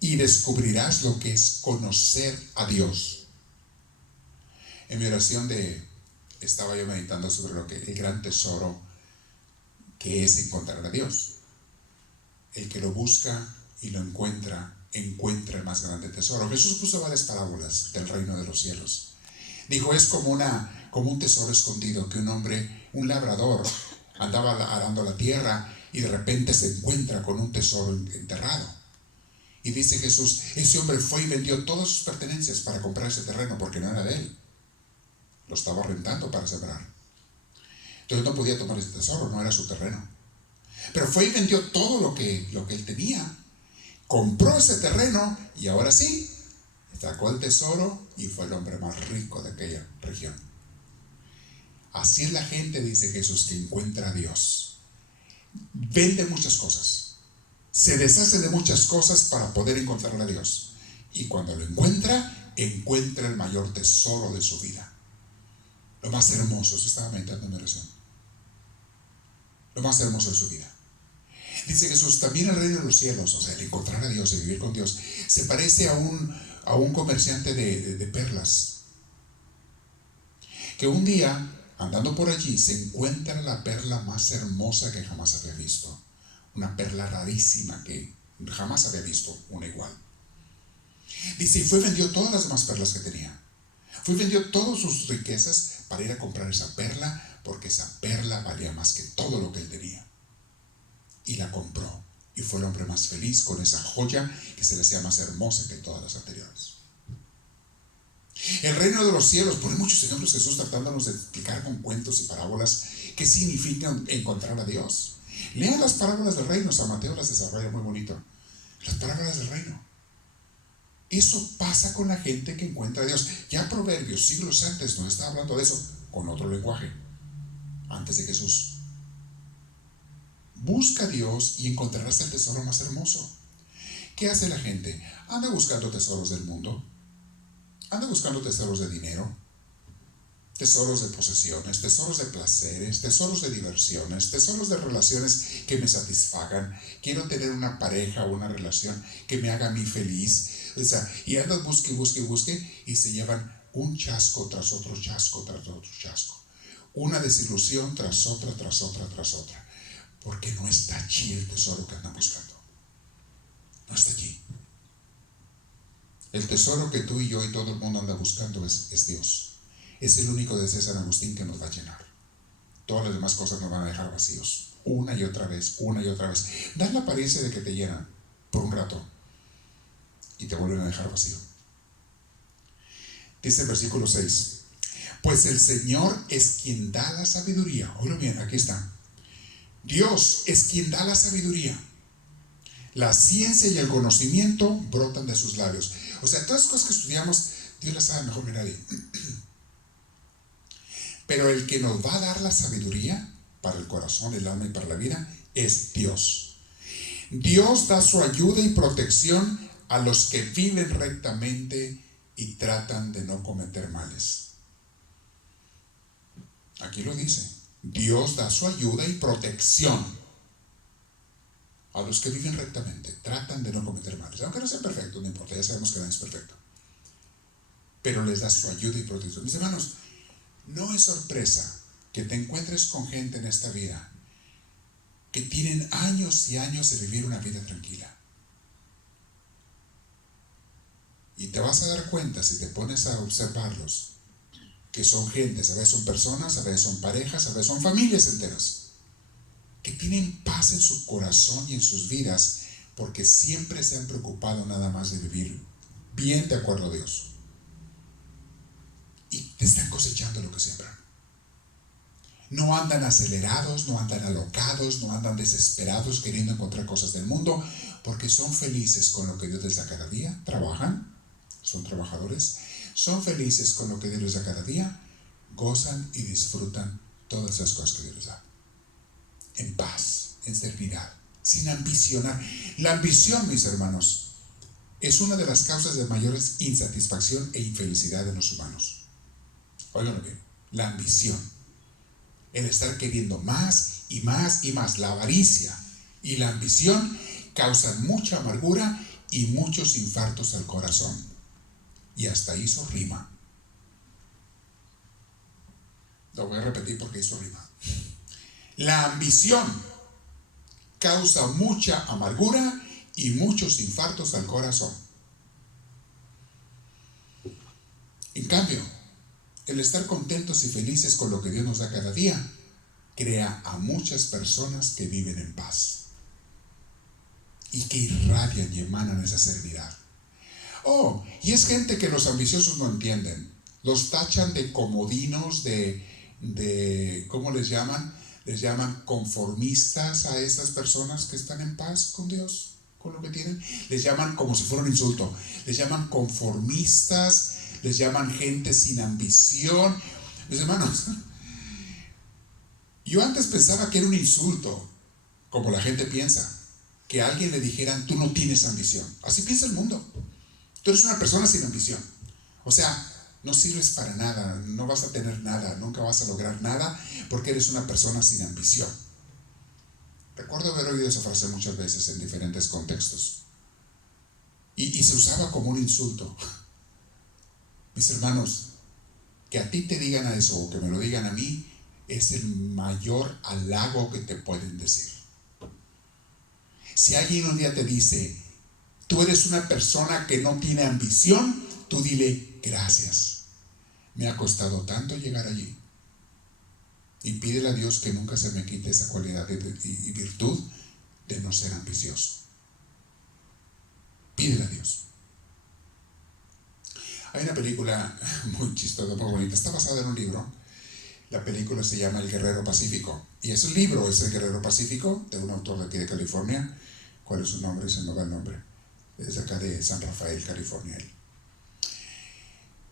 y descubrirás lo que es conocer a Dios. En mi oración estaba yo meditando sobre el gran tesoro que es encontrar a Dios. El que lo busca y lo encuentra el más grande tesoro. Jesús puso varias parábolas del reino de los cielos. Dijo, es como un tesoro escondido que un labrador andaba arando la tierra y de repente se encuentra con un tesoro enterrado. Y dice Jesús, ese hombre fue y vendió todas sus pertenencias para comprar ese terreno porque no era de él. Lo estaba rentando para sembrar. Entonces no podía tomar ese tesoro, no era su terreno. Pero fue y vendió todo lo que él tenía. Compró ese terreno y ahora sí, sacó el tesoro y fue el hombre más rico de aquella región. Así es la gente, dice Jesús, que encuentra a Dios. Vende muchas cosas, se deshace de muchas cosas para poder encontrar a Dios. Y cuando lo encuentra el mayor tesoro de su vida. lo más hermoso, eso estaba meditando en mi oración, lo más hermoso de su vida. Dice Jesús, también el reino de los cielos, o sea, el encontrar a Dios, el vivir con Dios, se parece a un comerciante de perlas, que un día, andando por allí, se encuentra la perla más hermosa que jamás había visto. Una perla rarísima que jamás había visto una igual. Dice, y fue y vendió todas las demás perlas que tenía. Fue y vendió todas sus riquezas para ir a comprar esa perla, porque esa perla valía más que todo lo que él tenía. Y la compró. Y fue el hombre más feliz con esa joya que se le hacía más hermosa que todas las anteriores. El reino de los cielos, pone muchos ejemplos Jesús tratándonos de explicar con cuentos y parábolas qué significa encontrar a Dios. Lean las parábolas del reino, San Mateo las desarrolla muy bonito. Las parábolas del reino. Eso pasa con la gente que encuentra a Dios. Ya Proverbios, siglos antes, nos está hablando de eso, con otro lenguaje, antes de Jesús. Busca a Dios y encontrarás el tesoro más hermoso. ¿Qué hace la gente? Anda buscando tesoros del mundo. Anda buscando tesoros de dinero, tesoros de posesiones, tesoros de placeres, tesoros de diversiones, tesoros de relaciones que me satisfagan. Quiero tener una pareja o una relación que me haga a mí feliz. O sea, y andan busque y se llevan un chasco tras otro chasco tras otro chasco. Una desilusión tras otra, tras otra, tras otra. Porque no está allí el tesoro que andan buscando. No está allí. El tesoro que tú y yo y todo el mundo anda buscando es Dios. Es el único, decía San Agustín, que nos va a llenar. Todas las demás cosas nos van a dejar vacíos. Una y otra vez, una y otra vez. Dan la apariencia de que te llenan por un rato y te vuelven a dejar vacío. Dice el versículo 6. Pues el Señor es quien da la sabiduría. Oílo bien, aquí está. Dios es quien da la sabiduría. La ciencia y el conocimiento brotan de sus labios. O sea, todas las cosas que estudiamos, Dios las sabe mejor que nadie. Pero el que nos va a dar la sabiduría para el corazón, el alma y para la vida es Dios. Dios da su ayuda y protección a los que viven rectamente y tratan de no cometer males. Aquí lo dice. Dios da su ayuda y protección a los que viven rectamente, tratan de no cometer males. Aunque no sean perfectos, no importa, ya sabemos que nadie es perfecto. Pero les da su ayuda y protección. Mis hermanos, no es sorpresa que te encuentres con gente en esta vida que tienen años y años de vivir una vida tranquila. Y te vas a dar cuenta, si te pones a observarlos, que son gentes, a veces son personas, a veces son parejas, a veces son familias enteras, que tienen paz en su corazón y en sus vidas, porque siempre se han preocupado nada más de vivir bien de acuerdo a Dios. Y te están cosechando lo que siembran. No andan acelerados, no andan alocados, no andan desesperados queriendo encontrar cosas del mundo, porque son felices con lo que Dios les da cada día. Trabajan, son trabajadores, son felices con lo que Dios les da cada día, gozan y disfrutan todas esas cosas que Dios les da. En paz, en serenidad, sin ambicionar. La ambición, mis hermanos, es una de las causas de mayores insatisfacción e infelicidad de los humanos. Óiganlo bien, la ambición, el estar queriendo más y más y más, la avaricia y la ambición causan mucha amargura y muchos infartos al corazón. Y hasta hizo rima. Lo voy a repetir porque hizo rima. La ambición causa mucha amargura y muchos infartos al corazón. En cambio, el estar contentos y felices con lo que Dios nos da cada día crea a muchas personas que viven en paz y que irradian y emanan esa serenidad. Oh, y es gente que los ambiciosos no entienden. Los tachan de comodinos, ¿cómo les llaman? Les llaman conformistas a esas personas que están en paz con Dios, con lo que tienen. Les llaman como si fuera un insulto. Les llaman conformistas, les llaman gente sin ambición. Mis hermanos, yo antes pensaba que era un insulto, como la gente piensa, que a alguien le dijeran, tú no tienes ambición. Así piensa el mundo. Tú eres una persona sin ambición. O sea, No sirves para nada, no vas a tener nada, nunca vas a lograr nada porque eres una persona sin ambición. Recuerdo haber oído esa frase muchas veces en diferentes contextos. Y se usaba como un insulto. Mis hermanos, que a ti te digan a eso o que me lo digan a mí es el mayor halago que te pueden decir. Si alguien un día te dice, tú eres una persona que no tiene ambición, tú dile, gracias. Me ha costado tanto llegar allí. Y pídele a Dios que nunca se me quite esa cualidad y virtud de no ser ambicioso. Pídele a Dios. Hay una película muy chistosa, muy bonita. Está basada en un libro. La película se llama El Guerrero Pacífico. Y ese libro es El Guerrero Pacífico, de un autor de aquí de California. ¿Cuál es su nombre? Se me va el nombre. Es de acá de San Rafael, California.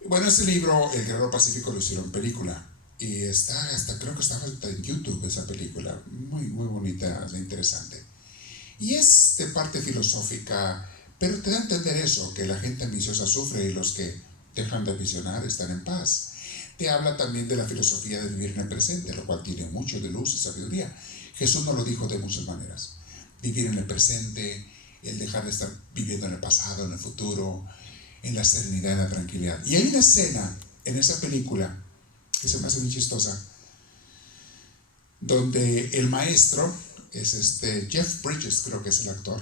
Bueno, ese libro, El Guerrero Pacífico, lo hicieron película. Y creo que estaba en YouTube esa película. Muy, muy bonita, interesante. Y es de parte filosófica, pero te da a entender eso, que la gente ambiciosa sufre y los que dejan de ambicionar están en paz. Te habla también de la filosofía de vivir en el presente, lo cual tiene mucho de luz y sabiduría. Jesús nos lo dijo de muchas maneras. Vivir en el presente, el dejar de estar viviendo en el pasado, en el futuro, en la serenidad, en la tranquilidad. Y hay una escena en esa película que se me hace muy chistosa, donde el maestro es Jeff Bridges, creo que es el actor.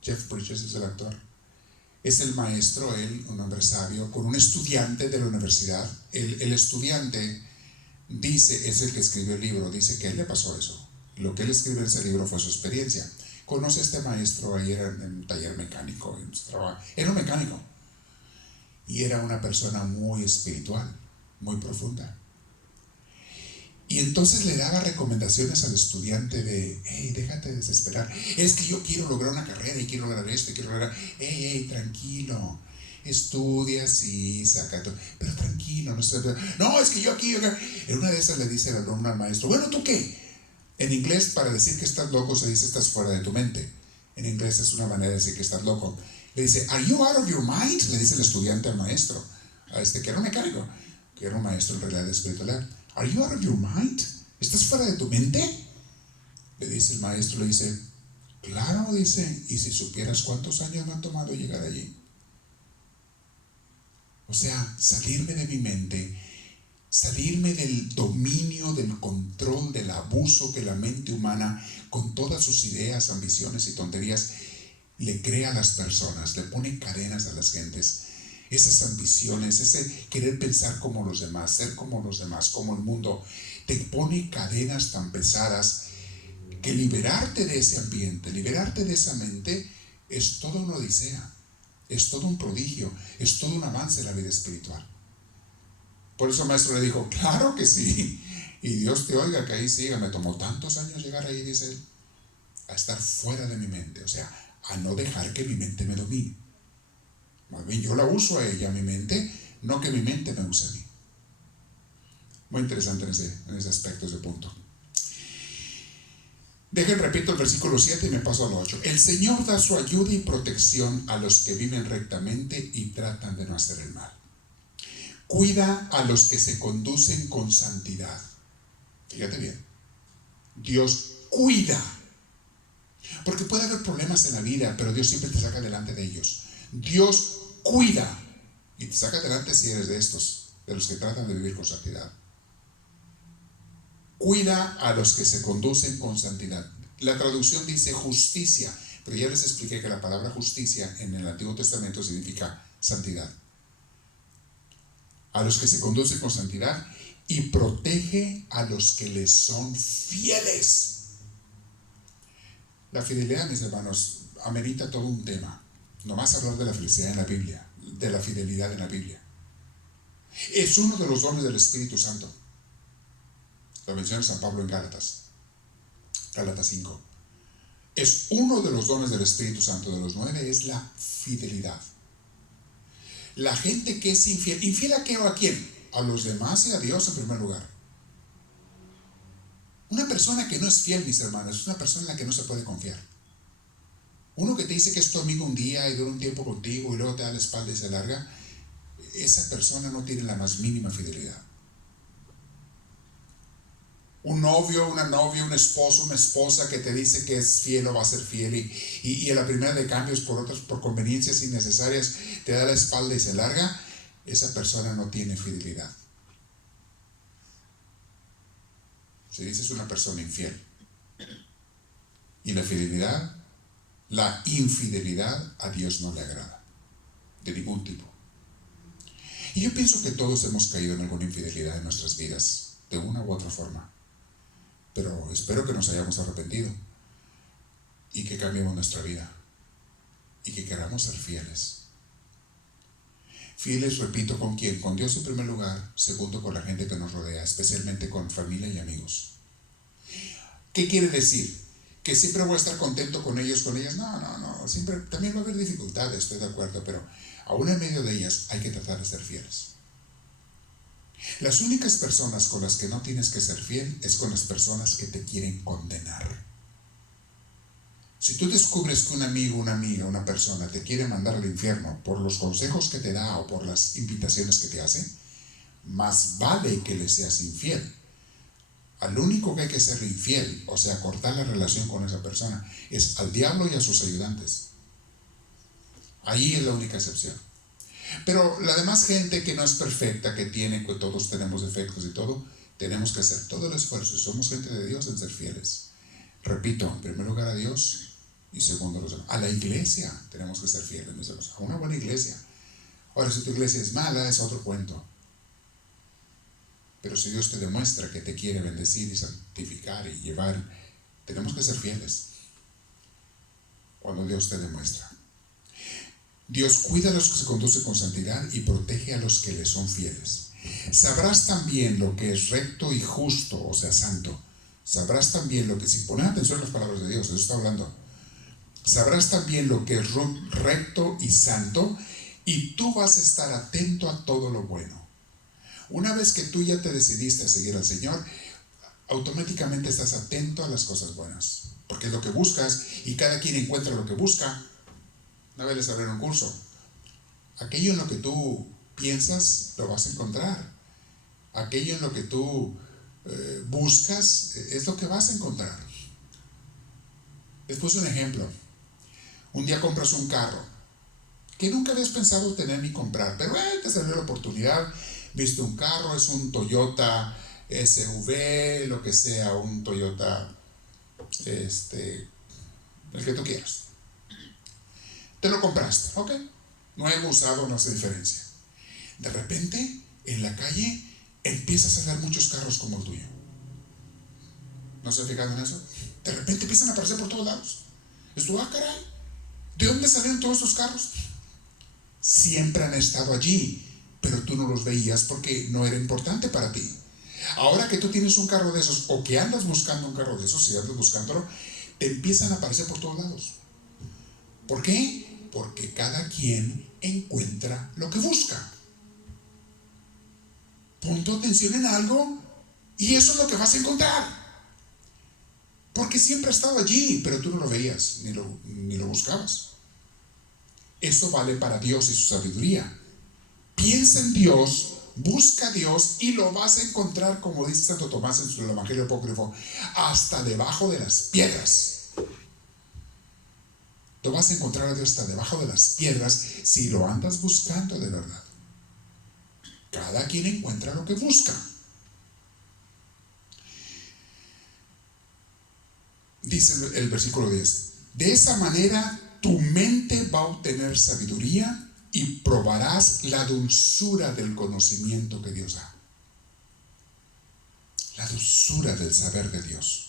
Jeff Bridges es el actor. Es el maestro, él, un hombre sabio, con un estudiante de la universidad. El estudiante dice, es el que escribió el libro, dice que a él le pasó eso. Lo que él escribe en ese libro fue su experiencia. Conoce a este maestro ayer en un taller mecánico, era un mecánico. Y era una persona muy espiritual, muy profunda. Y entonces le daba recomendaciones al estudiante de, hey, déjate desesperar. Es que yo quiero lograr una carrera y quiero lograr esto y quiero lograr... Hey, tranquilo. Estudia, sí, saca todo. Pero tranquilo, no, es que yo aquí... En una de esas le dice el alumno al maestro, bueno, ¿tú qué? En inglés, para decir que estás loco, se dice estás fuera de tu mente. En inglés es una manera de decir que estás loco. Le dice, ¿are you out of your mind? Le dice el estudiante al maestro. A que era un mecánico, que era un maestro en realidad de espiritualidad. ¿Are you out of your mind? ¿Estás fuera de tu mente? Le dice el maestro, le dice, claro, dice, y si supieras cuántos años me han tomado llegar allí. O sea, salirme de mi mente, salirme del dominio, del control, del abuso que la mente humana, con todas sus ideas, ambiciones y tonterías, le crea a las personas, le pone cadenas a las gentes. Esas ambiciones, ese querer pensar como los demás, ser como los demás, como el mundo, te pone cadenas tan pesadas que liberarte de ese ambiente, liberarte de esa mente, es toda una odisea, es todo un prodigio, es todo un avance en la vida espiritual. Por eso el maestro le dijo, claro que sí, y Dios te oiga que ahí siga. Me tomó tantos años llegar ahí, dice él, a estar fuera de mi mente, o sea, a no dejar que mi mente me domine. Más bien yo la uso a ella, mi mente, no que mi mente me use a mí. Muy interesante en ese aspecto, ese punto. Repito el versículo 7 y me paso al 8. El Señor da su ayuda y protección a los que viven rectamente y tratan de no hacer el mal. Cuida a los que se conducen con santidad. Fíjate bien. Dios cuida. Porque puede haber problemas en la vida, pero Dios siempre te saca adelante de ellos. Dios cuida y te saca adelante si eres de estos, de los que tratan de vivir con santidad. Cuida a los que se conducen con santidad. La traducción dice justicia, pero ya les expliqué que la palabra justicia en el Antiguo Testamento significa santidad. A los que se conducen con santidad y protege a los que les son fieles. La fidelidad, mis hermanos, amerita todo un tema. Nomás hablar de la felicidad en la Biblia, de la fidelidad en la Biblia. Es uno de los dones del Espíritu Santo. Lo menciona San Pablo en Gálatas 5. Es uno de los dones del Espíritu Santo, de los 9, es la fidelidad. La gente que es infiel, ¿infiel a qué o a quién? A los demás y a Dios en primer lugar. Una persona que no es fiel, mis hermanos, es una persona en la que no se puede confiar. Uno que te dice que es tu amigo un día y dura un tiempo contigo y luego te da la espalda y se larga, esa persona no tiene la más mínima fidelidad. Un novio, una novia, un esposo, una esposa que te dice que es fiel o va a ser fiel y a la primera de cambios por conveniencias innecesarias te da la espalda y se larga, esa persona no tiene fidelidad. Se dice es una persona infiel. Y la infidelidad a Dios no le agrada, de ningún tipo. Y yo pienso que todos hemos caído en alguna infidelidad en nuestras vidas, de una u otra forma. Pero espero que nos hayamos arrepentido y que cambiemos nuestra vida y que queramos ser fieles. Fieles, repito, ¿con quién? Con Dios en primer lugar, segundo con la gente que nos rodea, especialmente con familia y amigos. ¿Qué quiere decir? ¿Que siempre voy a estar contento con ellos, con ellas? No, siempre también va a haber dificultades, estoy de acuerdo, pero aún en medio de ellas hay que tratar de ser fieles. Las únicas personas con las que no tienes que ser fiel es con las personas que te quieren condenar. Si tú descubres que un amigo, una amiga, una persona te quiere mandar al infierno por los consejos que te da o por las invitaciones que te hace, más vale que le seas infiel. Al único que hay que ser infiel, o sea, cortar la relación con esa persona, es al diablo y a sus ayudantes. Ahí es la única excepción. Pero la demás gente que no es perfecta, que todos tenemos defectos y todo, tenemos que hacer todo el esfuerzo, y somos gente de Dios, en ser fieles. Repito, en primer lugar a Dios y segundo a la iglesia tenemos que ser fieles, mis hermanos, a una buena iglesia. Ahora, si tu iglesia es mala, es otro cuento. Pero si Dios te demuestra que te quiere bendecir y santificar y llevar, tenemos que ser fieles cuando Dios te demuestra. Dios cuida a los que se conducen con santidad y protege a los que le son fieles. Sabrás también lo que es recto y justo, o sea, santo. Sabrás también lo que, si ponen atención a las palabras de Dios, eso está hablando. Sabrás también lo que es recto y santo, y tú vas a estar atento a todo lo bueno. Una vez que tú ya te decidiste a seguir al Señor, automáticamente estás atento a las cosas buenas, porque es lo que buscas, y cada quien encuentra lo que busca. Una vez les hablé en un curso, aquello en lo que tú piensas lo vas a encontrar, aquello en lo que tú buscas es lo que vas a encontrar. Les puse un ejemplo. Un día compras un carro que nunca habías pensado tener ni comprar, pero te salió la oportunidad, viste un carro, es un Toyota SUV, lo que sea, un Toyota el que tú quieras. Te lo compraste, ok, nuevo, usado, no hace diferencia. De repente, en la calle, empiezas a ver muchos carros como el tuyo. ¿No se han fijado en eso? De repente empiezan a aparecer por todos lados. Caray, ¿de dónde salieron todos estos carros? Siempre han estado allí, pero tú no los veías porque no era importante para ti. Ahora que tú tienes un carro de esos, o que andas buscando un carro de esos, si andas buscándolo, te empiezan a aparecer por todos lados. ¿Por qué? Porque cada quien encuentra lo que busca. Pon tu atención en algo y eso es lo que vas a encontrar. Porque siempre ha estado allí, pero tú no lo veías ni lo buscabas. Eso vale para Dios y su sabiduría. Piensa en Dios, busca a Dios y lo vas a encontrar, como dice Santo Tomás en su Evangelio Apócrifo, hasta debajo de las piedras. Lo vas a encontrar a Dios hasta debajo de las piedras si lo andas buscando de verdad. Cada quien encuentra lo que busca. Dice el versículo 10: de esa manera tu mente va a obtener sabiduría y probarás la dulzura del conocimiento que Dios da. La dulzura del saber de Dios.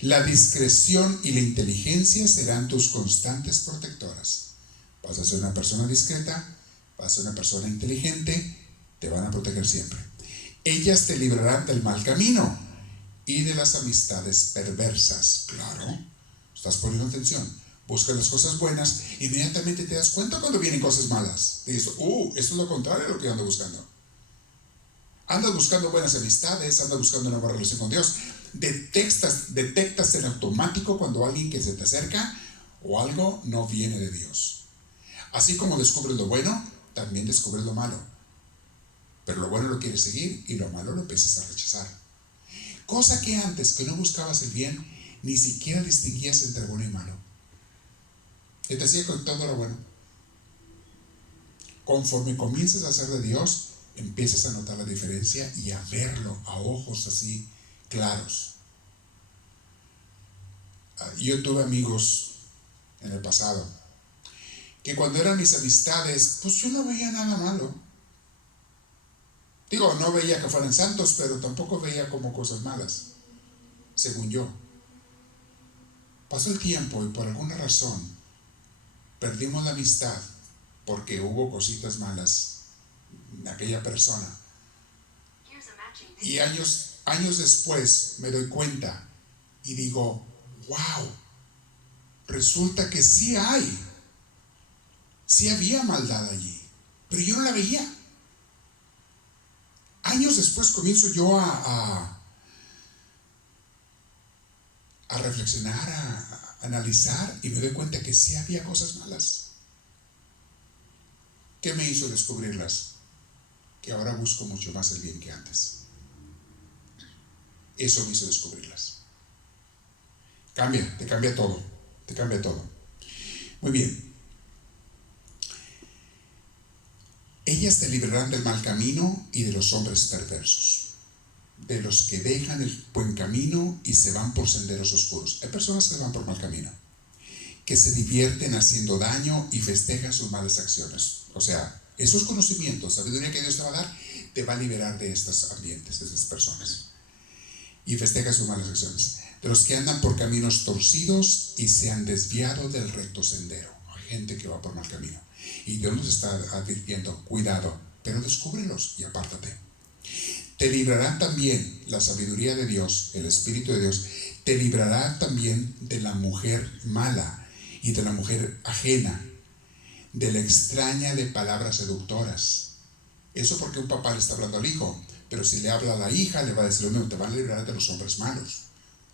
La discreción y la inteligencia serán tus constantes protectoras. Vas a ser una persona discreta, vas a ser una persona inteligente, te van a proteger siempre. Ellas te librarán del mal camino y de las amistades perversas. Claro, estás poniendo atención. Busca las cosas buenas, inmediatamente te das cuenta cuando vienen cosas malas. Te dices, esto es lo contrario de lo que ando buscando. Andas buscando buenas amistades, andas buscando una buena relación con Dios. Detectas en automático cuando alguien que se te acerca o algo no viene de Dios. Así como descubres lo bueno, también descubres lo malo. Pero lo bueno lo quieres seguir y lo malo lo empiezas a rechazar. Cosa que antes, que no buscabas el bien, ni siquiera distinguías entre bueno y malo. Te decía que todo era bueno. Conforme comienzas a hacer de Dios, empiezas a notar la diferencia y a verlo a ojos así claros. Yo tuve amigos en el pasado que cuando eran mis amistades, pues yo no veía nada malo. Digo, no veía que fueran santos, pero tampoco veía como cosas malas, según yo. Pasó el tiempo y por alguna razón perdimos la amistad porque hubo cositas malas en aquella persona. Y años después me doy cuenta y digo, wow, resulta que sí había maldad allí, pero yo no la veía. Años después comienzo yo a reflexionar, a analizar, y me doy cuenta que sí había cosas malas. ¿Qué me hizo descubrirlas? Que ahora busco mucho más el bien que antes. Eso me hizo descubrirlas. Te cambia todo. Muy bien. Ellas te librarán del mal camino y de los hombres perversos, de los que dejan el buen camino y se van por senderos oscuros. Hay personas que van por mal camino, que se divierten haciendo daño y festejan sus malas acciones. O sea, esos conocimientos, sabiduría que Dios te va a dar, te va a liberar de estos ambientes, de estas personas. Y festeja sus malas acciones. De los que andan por caminos torcidos y se han desviado del recto sendero. Hay gente que va por mal camino. Y Dios nos está advirtiendo, cuidado, pero descúbrelos y apártate. Te librará también la sabiduría de Dios, el Espíritu de Dios, te librará también de la mujer mala y de la mujer ajena, de la extraña de palabras seductoras. Eso porque un papá le está hablando al hijo, pero si le habla a la hija, le va a decir lo mismo, te van a librar de los hombres malos,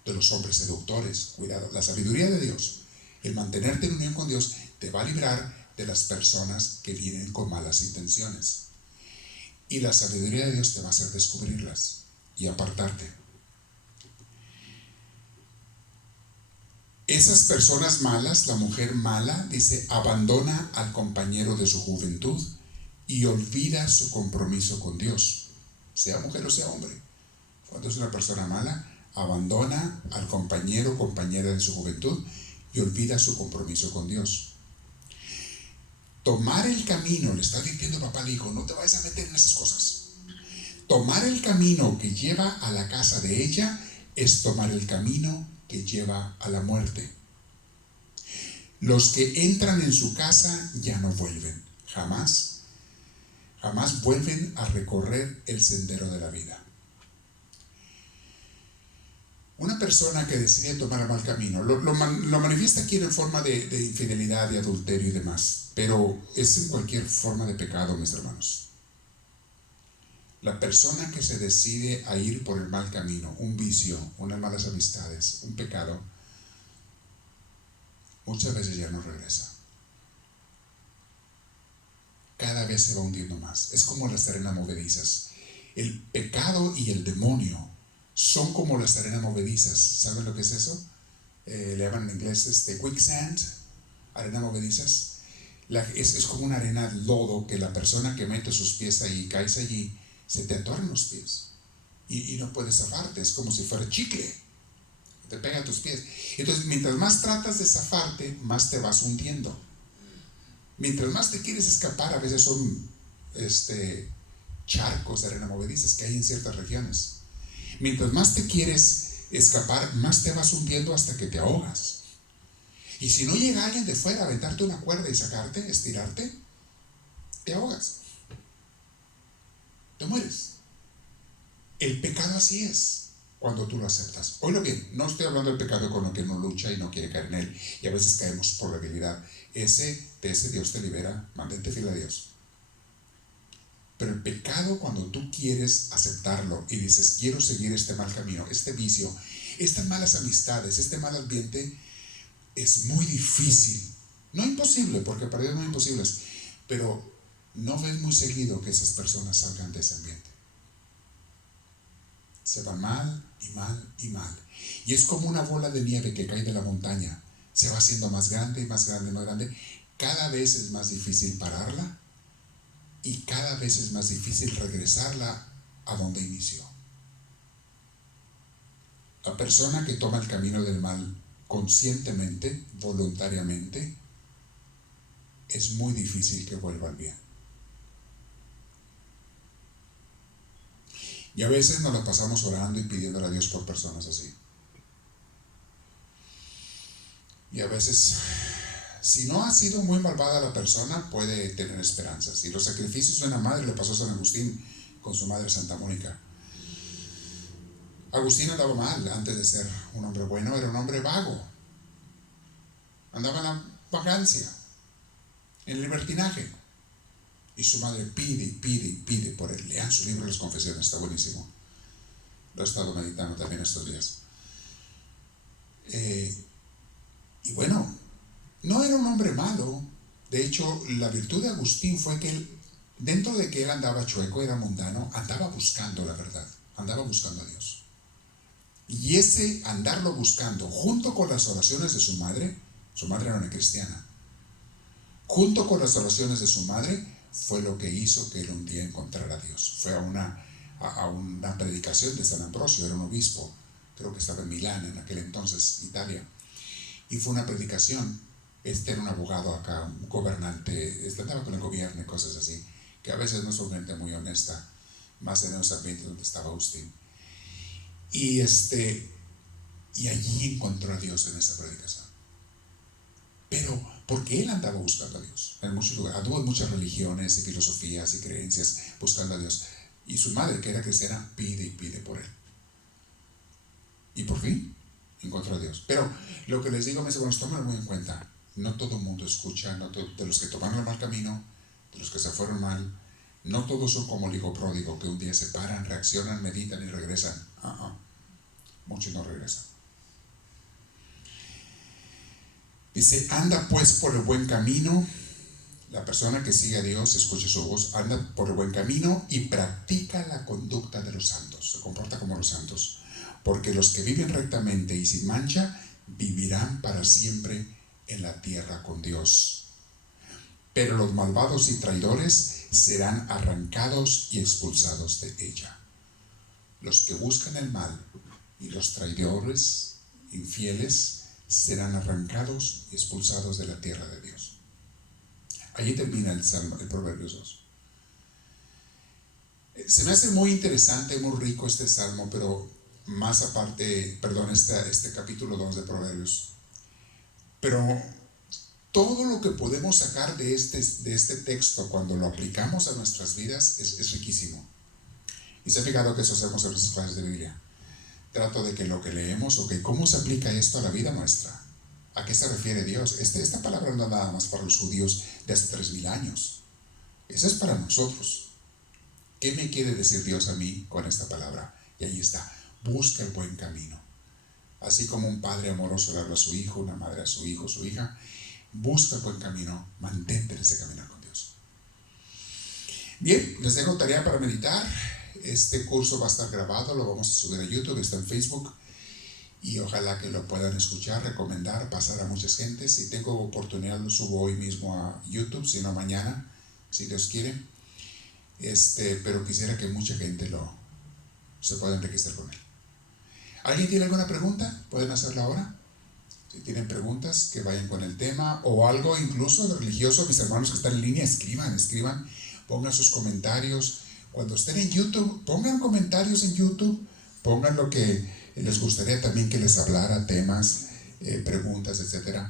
de los hombres seductores. Cuidado, la sabiduría de Dios, el mantenerte en unión con Dios, te va a librar de las personas que vienen con malas intenciones. Y la sabiduría de Dios te va a hacer descubrirlas y apartarte. Esas personas malas, la mujer mala, dice, abandona al compañero de su juventud y olvida su compromiso con Dios, sea mujer o sea hombre. Cuando es una persona mala, abandona al compañero o compañera de su juventud y olvida su compromiso con Dios. Tomar el camino, le está diciendo papá al hijo, no te vayas a meter en esas cosas. Tomar el camino que lleva a la casa de ella es tomar el camino que lleva a la muerte. Los que entran en su casa ya no vuelven, jamás vuelven a recorrer el sendero de la vida. Una persona que decide tomar el mal camino, lo manifiesta aquí en forma de infidelidad, de adulterio y demás, pero es en cualquier forma de pecado, mis hermanos. La persona que se decide a ir por el mal camino, un vicio, unas malas amistades, un pecado, muchas veces ya no regresa. Cada vez se va hundiendo más. Es como las arenas movedizas. El pecado y el demonio son como las arenas movedizas. ¿Saben lo que es eso? Le llaman en inglés quicksand, arenas movedizas. Es como una arena lodo que la persona que mete sus pies ahí, caes allí, se te atorran los pies y no puedes zafarte. Es como si fuera chicle, te pega a tus pies. Entonces, mientras más tratas de zafarte, más te vas hundiendo. Mientras más te quieres escapar, a veces son charcos de arena movedizas que hay en ciertas regiones. Mientras más te quieres escapar, más te vas hundiendo hasta que te ahogas. Y si no llega alguien de fuera a aventarte una cuerda y sacarte, estirarte, te ahogas, te mueres. El pecado así es cuando tú lo aceptas. Oílo bien, no estoy hablando del pecado con lo que uno lucha y no quiere caer en él, y a veces caemos por la debilidad. De ese Dios te libera, mantente fiel a Dios. Pero el pecado, cuando tú quieres aceptarlo y dices, quiero seguir este mal camino, este vicio, estas malas amistades, este mal ambiente, es muy difícil. No imposible, porque para Dios no hay imposibles, pero no ves muy seguido que esas personas salgan de ese ambiente. Se va mal y mal y mal. Y es como una bola de nieve que cae de la montaña. Se va haciendo más grande y más grande y más grande. Cada vez es más difícil pararla y cada vez es más difícil regresarla a donde inició. La persona que toma el camino del mal conscientemente, voluntariamente, es muy difícil que vuelva al bien. Y a veces nos la pasamos orando y pidiéndole a Dios por personas así. Y a veces, si no ha sido muy malvada la persona, puede tener esperanzas. Y los sacrificios de una madre le pasó a San Agustín con su madre Santa Mónica. Agustín andaba mal antes de ser un hombre bueno, era un hombre vago. Andaba en la vagancia, en el libertinaje. Y su madre pide y pide y pide por él. Lean su libro Las Confesiones, está buenísimo. Lo he estado meditando también estos días. Y bueno, no era un hombre malo. De hecho, la virtud de Agustín fue que él, dentro de que él andaba chueco, era mundano, andaba buscando la verdad, andaba buscando a Dios. Y ese andarlo buscando, junto con las oraciones de su madre era una cristiana, junto con las oraciones de su madre, fue lo que hizo que él un día encontrara a Dios. Fue a una predicación de San Ambrosio, era un obispo, creo que estaba en Milán en aquel entonces, Italia, y fue una predicación. Este era un abogado acá, un gobernante, andaba con el gobierno y cosas así, que a veces no son gente muy honesta, más en los ambientes donde estaba Agustín. Y allí encontró a Dios en esa predicación. Pero porque él andaba buscando a Dios en muchos lugares, anduvo en muchas religiones y filosofías y creencias buscando a Dios. Y su madre, que era cristiana, pide y pide por él. Y por fin encontró a Dios. Pero lo que les digo, mis hermanos, tómenlo muy en cuenta. No todo el mundo escucha, de los que tomaron el mal camino, de los que se fueron mal. No todos son como el hijo pródigo, que un día se paran, reaccionan, meditan y regresan. Muchos no regresan. Dice, anda pues por el buen camino. La persona que sigue a Dios, escuche su voz, anda por el buen camino y practica la conducta de los santos. Se comporta como los santos. Porque los que viven rectamente y sin mancha, vivirán para siempre en la tierra con Dios. Pero los malvados y traidores serán arrancados y expulsados de ella. Los que buscan el mal y los traidores, infieles, serán arrancados y expulsados de la tierra de Dios. Allí termina el Salmo, el Proverbios 2. Se me hace muy interesante, muy rico este Salmo, pero más aparte, este capítulo 2 de Proverbios. Pero todo lo que podemos sacar de este texto cuando lo aplicamos a nuestras vidas es riquísimo. Y se ha fijado que eso hacemos en nuestras clases de Biblia. Trato de que lo que leemos, ¿cómo se aplica esto a la vida nuestra? ¿A qué se refiere Dios? Esta palabra no es nada más para los judíos de hace 3000 años. Esa es para nosotros. ¿Qué me quiere decir Dios a mí con esta palabra? Y ahí está, busca el buen camino. Así como un padre amoroso le habla a su hijo, una madre a su hijo, su hija, busca el buen camino, mantente en ese caminar con Dios. Bien, les dejo tarea para meditar. Este curso va a estar grabado, lo vamos a subir a YouTube, está en Facebook y ojalá que lo puedan escuchar, recomendar, pasar a muchas gentes. Si tengo oportunidad lo subo hoy mismo a YouTube, si no mañana, si Dios quiere. Pero quisiera que mucha gente se pueda enriquecer con él. ¿Alguien tiene alguna pregunta? ¿Pueden hacerla ahora? Si tienen preguntas, que vayan con el tema o algo incluso de religioso. Mis hermanos que están en línea, escriban, pongan sus comentarios. Cuando estén en YouTube, pongan comentarios en YouTube, pongan lo que les gustaría también que les hablara, temas, preguntas, etc.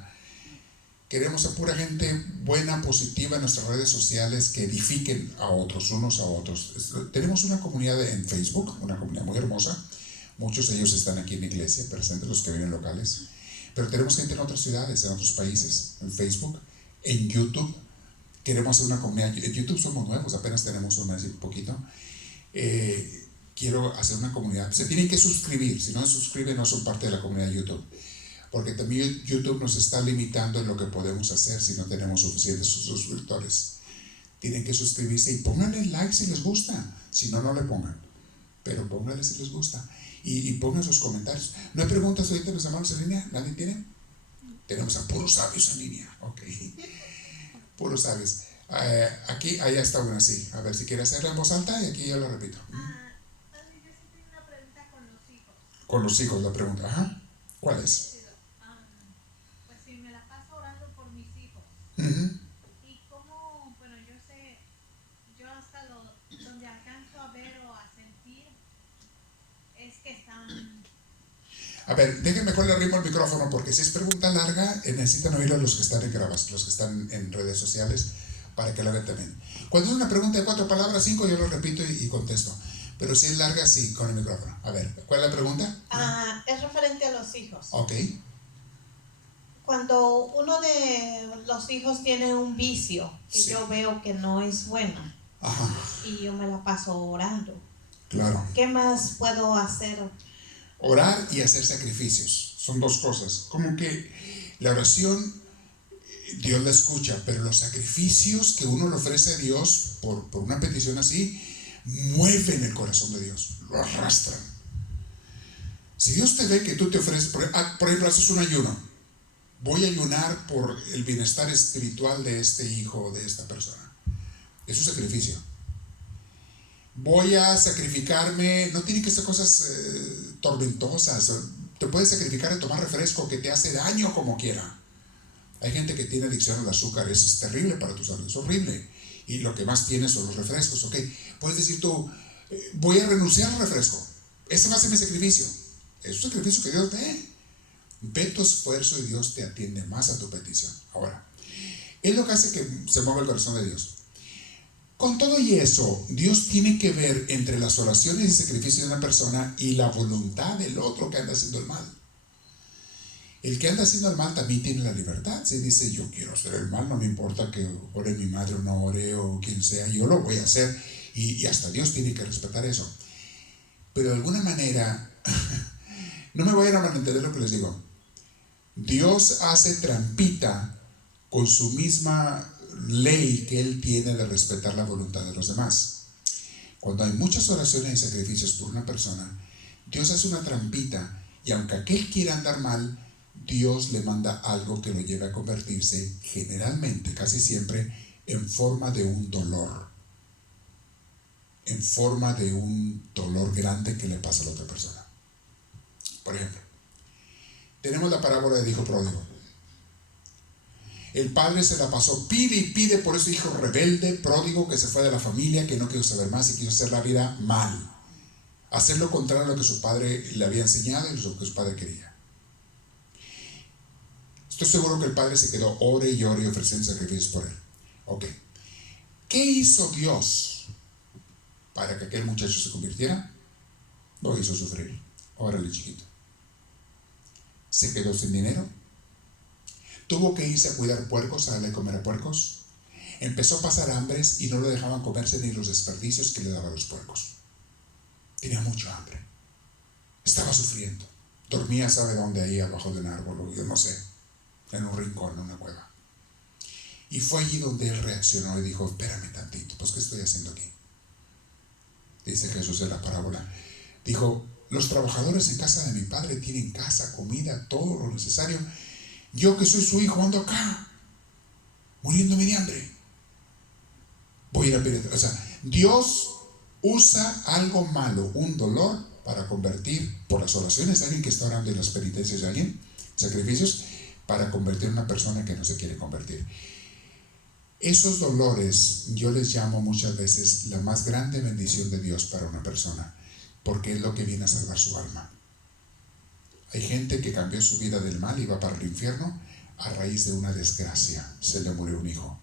Queremos a pura gente buena, positiva en nuestras redes sociales que edifiquen a otros, unos a otros. Tenemos una comunidad en Facebook, una comunidad muy hermosa. Muchos de ellos están aquí en la iglesia, presentes los que viven locales. Pero tenemos gente en otras ciudades, en otros países, en Facebook, en YouTube. Queremos hacer una comunidad. En YouTube somos nuevos, apenas tenemos un mes y un poquito. Quiero hacer una comunidad. Se tienen que suscribir. Si no se suscriben, no son parte de la comunidad de YouTube. Porque también YouTube nos está limitando en lo que podemos hacer si no tenemos suficientes suscriptores. Tienen que suscribirse y pónganle like si les gusta. Si no, no le pongan. Pero pónganle si les gusta. Y pongan sus comentarios. ¿No hay preguntas ahorita los hermanos en línea? ¿Nadie tiene? Tenemos a puros sabios en línea. Ok. Puros sabios. Aquí, allá está una así. A ver si quiere hacerla en voz alta y aquí yo la repito. Padre, yo sí tengo una pregunta con los hijos. Con los hijos la pregunta. Ajá. ¿Cuál es? Pues si me la paso orando por mis hijos. Y cómo, bueno, yo sé, yo hasta donde alcanzo a ver o a sentir es que están... A ver, déjenme mejor le arrimo el micrófono porque si es pregunta larga, necesitan oírlo los que están en grabas, los que están en redes sociales, para que la vean también. Cuando es una pregunta de 4 palabras, 5, yo lo repito y contesto. Pero si es larga, sí, con el micrófono. A ver, ¿cuál es la pregunta? Es referente a los hijos. Ok. Cuando uno de los hijos tiene un vicio que Sí. yo veo que no es bueno, Ajá. y yo me la paso orando, Claro. ¿qué más puedo hacer? Orar y hacer sacrificios. Son dos cosas. Como que la oración, Dios la escucha, pero los sacrificios que uno le ofrece a Dios por una petición así, mueven el corazón de Dios, lo arrastran. Si Dios te ve que tú te ofreces, por ejemplo, haces un ayuno, voy a ayunar por el bienestar espiritual de este hijo o de esta persona, es un sacrificio. Voy a sacrificarme, no tiene que ser cosas tormentosas, te puedes sacrificar de tomar refresco que te hace daño como quiera. Hay gente que tiene adicción al azúcar, eso es terrible para tu salud, es horrible. Y lo que más tienes son los refrescos, ok. Puedes decir tú, voy a renunciar al refresco. Ese va a ser mi sacrificio. Es un sacrificio que Dios ve. Ve tu esfuerzo y Dios te atiende más a tu petición. Ahora, es lo que hace que se mueva el corazón de Dios. Con todo y eso, Dios tiene que ver entre las oraciones y sacrificios de una persona y la voluntad del otro que anda haciendo el mal. El que anda haciendo el mal también tiene la libertad. Si dice, yo quiero hacer el mal, no me importa que ore mi madre o no ore o quien sea, yo lo voy a hacer. Y hasta Dios tiene que respetar eso. Pero de alguna manera, no me vayan a malentender lo que les digo. Dios hace trampita con su misma ley que Él tiene de respetar la voluntad de los demás. Cuando hay muchas oraciones y sacrificios por una persona, Dios hace una trampita y aunque aquel quiera andar mal, Dios le manda algo que lo lleve a convertirse, generalmente, casi siempre, en forma de un dolor. En forma de un dolor grande que le pasa a la otra persona. Por ejemplo, tenemos la parábola del hijo pródigo. El padre se la pasó, pide y pide por ese hijo rebelde, pródigo, que se fue de la familia, que no quiso saber más y quiso hacer la vida mal. Hacer lo contrario a lo que su padre le había enseñado y lo que su padre quería. Estoy seguro que el padre se quedó ore y ore y ofreciendo sacrificios por él. Ok. ¿Qué hizo Dios para que aquel muchacho se convirtiera? Lo hizo sufrir. Órale, chiquito. Se quedó sin dinero. Tuvo que irse a cuidar puercos, a darle a comer a puercos. Empezó a pasar hambres y no lo dejaban comerse ni los desperdicios que le daban los puercos. Tenía mucho hambre. Estaba sufriendo. Dormía, ¿sabe dónde? Ahí abajo de un árbol, yo no sé, en un rincón, en una cueva. Y fue allí donde él reaccionó y dijo, espérame tantito, pues ¿qué estoy haciendo aquí? Dice Jesús en la parábola. Dijo, los trabajadores en casa de mi padre tienen casa, comida, todo lo necesario. Yo que soy su hijo ando acá, muriéndome de hambre. Voy a ir a pedir. O sea, Dios usa algo malo, un dolor, para convertir, por las oraciones de alguien que está orando y las penitencias de alguien, sacrificios, para convertir a una persona que no se quiere convertir. Esos dolores yo les llamo muchas veces la más grande bendición de Dios para una persona, porque es lo que viene a salvar su alma. Hay gente que cambió su vida del mal y va para el infierno a raíz de una desgracia. Se le murió un hijo.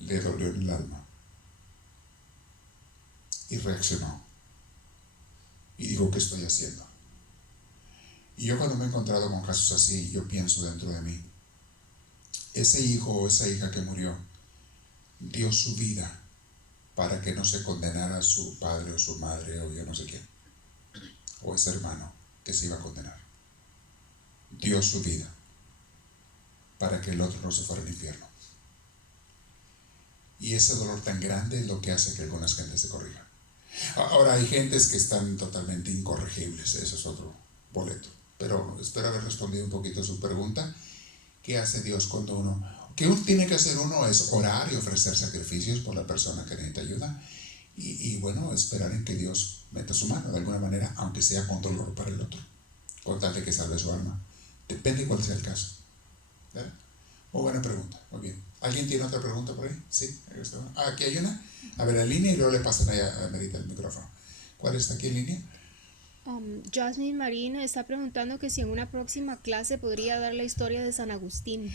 Le dolió en el alma. Y reaccionó. Y dijo, ¿qué estoy haciendo? Y yo cuando me he encontrado con casos así, yo pienso dentro de mí, ese hijo o esa hija que murió, dio su vida para que no se condenara a su padre o su madre o yo no sé quién, o ese hermano que se iba a condenar. Dio su vida para que el otro no se fuera al infierno. Y ese dolor tan grande es lo que hace que algunas gentes se corrijan. Ahora hay gentes que están totalmente incorregibles, eso es otro boleto. Pero espero haber respondido un poquito a su pregunta. ¿Qué hace Dios cuando qué tiene que hacer uno es orar y ofrecer sacrificios por la persona que necesita ayuda? Y bueno, esperar en que Dios meta su mano de alguna manera, aunque sea con dolor para el otro, con tal de que salve su alma. Depende cuál sea el caso. ¿Verdad? Muy buena pregunta, muy bien. ¿Alguien tiene otra pregunta por ahí? Sí, aquí hay una. A ver, en línea y luego le pasan a Merita el micrófono. ¿Cuál está aquí en línea? Jasmine Marín está preguntando que si en una próxima clase podría dar la historia de San Agustín.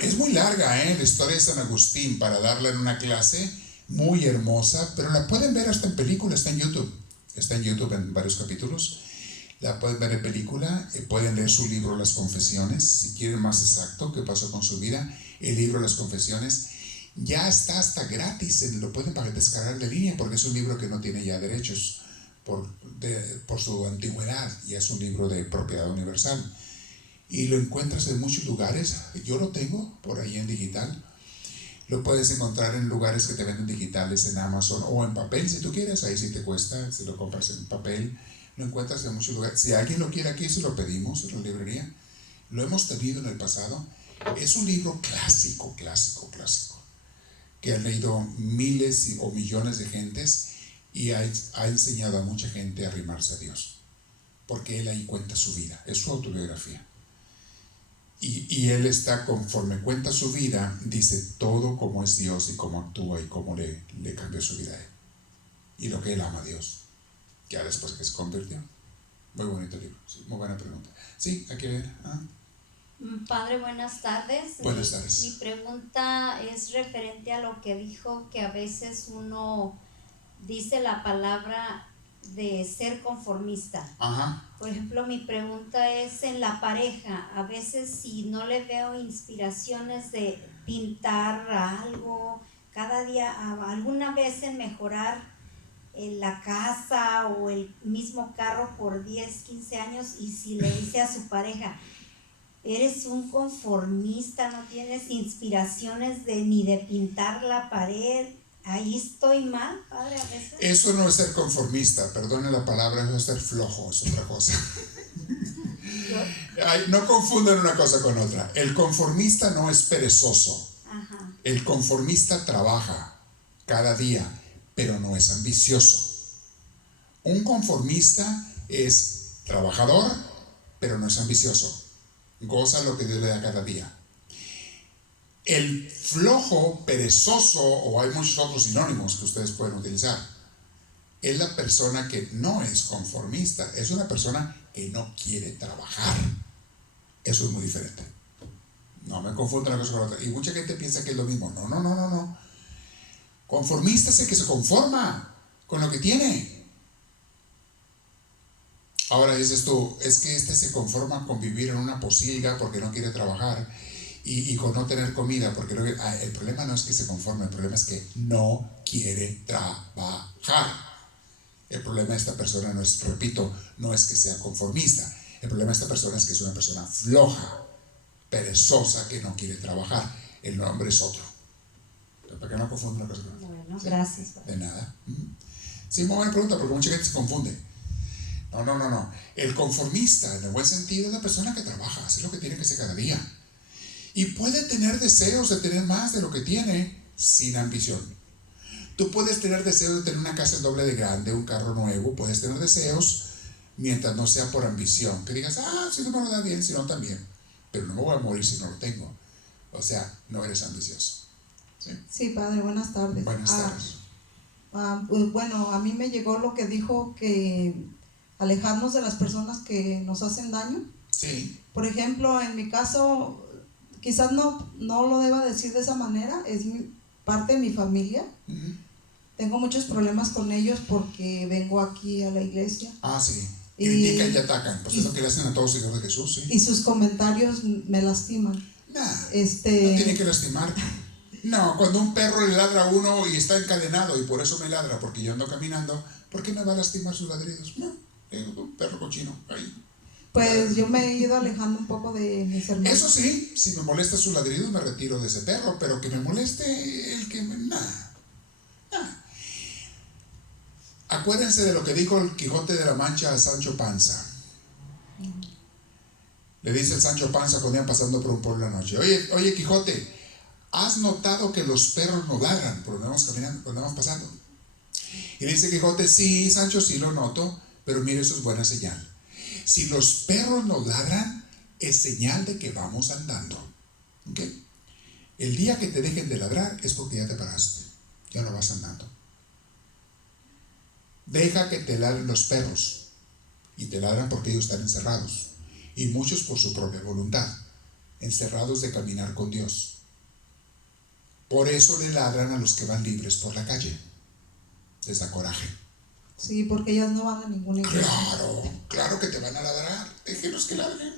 Es muy larga, la historia de San Agustín, para darla en una clase muy hermosa, pero la pueden ver hasta en película, está en YouTube. Está en YouTube en varios capítulos. La pueden ver en película, pueden leer su libro Las Confesiones, si quieren más exacto qué pasó con su vida. El libro Las Confesiones ya está hasta gratis, lo pueden descargar de línea, porque es un libro que no tiene ya derechos por su antigüedad, ya es un libro de propiedad universal. Y lo encuentras en muchos lugares, yo lo tengo por ahí en digital. Lo puedes encontrar en lugares que te venden digitales, en Amazon o en papel si tú quieres, ahí sí te cuesta, si lo compras en papel. Lo encuentras en muchos lugares. Si alguien lo quiere aquí, se lo pedimos en la librería. Lo hemos tenido en el pasado. Es un libro clásico, que han leído miles o millones de gentes y ha enseñado a mucha gente a arrimarse a Dios. Porque él ahí cuenta su vida, es su autobiografía. Y él está, conforme cuenta su vida, dice todo cómo es Dios y cómo actúa y cómo le cambió su vida a él. Y lo que él ama a Dios. Ya después que se convirtió. Muy bonito libro, sí, muy buena pregunta. Sí, aquí ver. Padre, buenas tardes. Buenas tardes. Mi pregunta es referente a lo que dijo, que a veces uno dice la palabra de ser conformista. Ajá. Por ejemplo, mi pregunta es en la pareja. A veces si no le veo inspiraciones de pintar algo, cada día, alguna vez en mejorar la casa o el mismo carro por 10, 15 años, y si le dice a su pareja, eres un conformista, no tienes inspiraciones ni de pintar la pared, ahí estoy mal, padre, a veces. Eso no es ser conformista, perdone la palabra, eso es ser flojo, es otra cosa. No confundan una cosa con otra. El conformista no es perezoso. Ajá. El conformista trabaja cada día, pero no es ambicioso. Un conformista es trabajador, pero no es ambicioso. Goza lo que Dios le da cada día. El flojo, perezoso, o hay muchos otros sinónimos que ustedes pueden utilizar, es la persona que no es conformista, es una persona que no quiere trabajar. Eso es muy diferente. No me confundan una cosa con otra. Y mucha gente piensa que es lo mismo. No. Conformista es el que se conforma con lo que tiene. Ahora dices tú, es que se conforma con vivir en una posilga porque no quiere trabajar y con no tener comida porque no, el problema no es que se conforme, el problema es que no quiere trabajar. El problema de esta persona no es, repito, no es que sea conformista. El problema de esta persona es que es una persona floja, perezosa, que no quiere trabajar. El nombre es otro. ¿Para qué no confunde una cosa con otra? Bueno, ¿sí? Gracias. De nada. Sí, muy buena pregunta, porque mucha gente se confunde. No. El conformista, en el buen sentido, es la persona que trabaja, hace lo que tiene que hacer cada día. Y puede tener deseos de tener más de lo que tiene sin ambición. Tú puedes tener deseos de tener una casa el doble de grande, un carro nuevo, puedes tener deseos mientras no sea por ambición. Que digas, si no me lo da bien, si no también. Pero no me voy a morir si no lo tengo. O sea, no eres ambicioso. Sí, padre, buenas tardes. Buenas tardes. Pues bueno, a mí me llegó lo que dijo, que alejarnos de las personas que nos hacen daño. Sí. Por ejemplo, en mi caso, quizás no lo deba decir de esa manera, es parte de mi familia. Uh-huh. Tengo muchos problemas con ellos porque vengo aquí a la iglesia. Sí. Critican y atacan. Pues es lo que le hacen a todos los hijos de Jesús, sí. Y sus comentarios me lastiman. No tiene que lastimar. No, cuando un perro le ladra a uno y está encadenado y por eso me ladra, porque yo ando caminando, ¿por qué me va a lastimar sus ladridos? No, un perro cochino ahí. Pues yo me he ido alejando un poco de mis hermanos. Eso sí, si me molesta su ladrido me retiro de ese perro, pero que me moleste el que me... Nah. Acuérdense de lo que dijo el Quijote de la Mancha a Sancho Panza. Le dice el Sancho Panza cuando iban pasando por un pueblo la noche: oye Quijote, ¿has notado que los perros no ladran por donde vamos caminando, por donde vamos pasando? Y le dice Quijote: sí, Sancho, sí lo noto, pero mire, eso es buena señal. Si los perros no ladran, es señal de que vamos andando. ¿Ok? El día que te dejen de ladrar es porque ya te paraste, ya no vas andando. Deja que te ladren los perros, y te ladran porque ellos están encerrados, y muchos por su propia voluntad, encerrados de caminar con Dios. Por eso le ladran a los que van libres por la calle. Les da coraje. Sí, porque ellas no van a ninguna iglesia. Claro que te van a ladrar. Déjenos que ladren.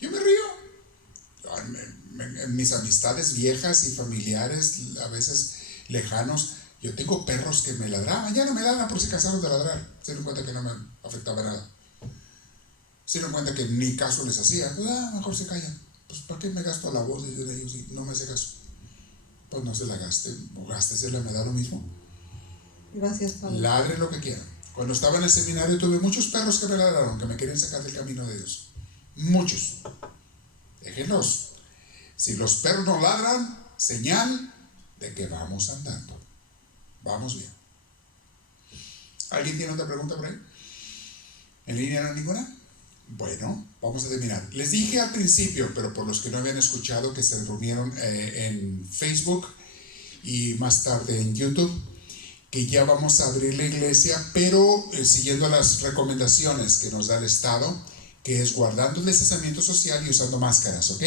Yo me río. En mis amistades viejas y familiares, a veces lejanos, yo tengo perros que me ladraban. Ya no me ladran por si cansaron de ladrar. Se dieron cuenta que no me afectaba nada. Se dieron cuenta que ni caso les hacía. Pues mejor se callan. Pues ¿para qué me gasto la voz de ellos si no me hace caso? Pues no se la gaste. O gástesela, me da lo mismo. Gracias, Padre. Ladre lo que quieran. Cuando estaba en el seminario tuve muchos perros que me ladraron, que me querían sacar del camino de Dios. Muchos. Déjenlos. Si los perros no ladran, señal de que vamos andando. Vamos bien. ¿Alguien tiene otra pregunta por ahí? ¿En línea no hay ninguna? Bueno, vamos a terminar. Les dije al principio, pero por los que no habían escuchado, que se reunieron en Facebook y más tarde en YouTube, que ya vamos a abrir la iglesia, pero siguiendo las recomendaciones que nos da el Estado, que es guardando el distanciamiento social y usando máscaras, ¿ok?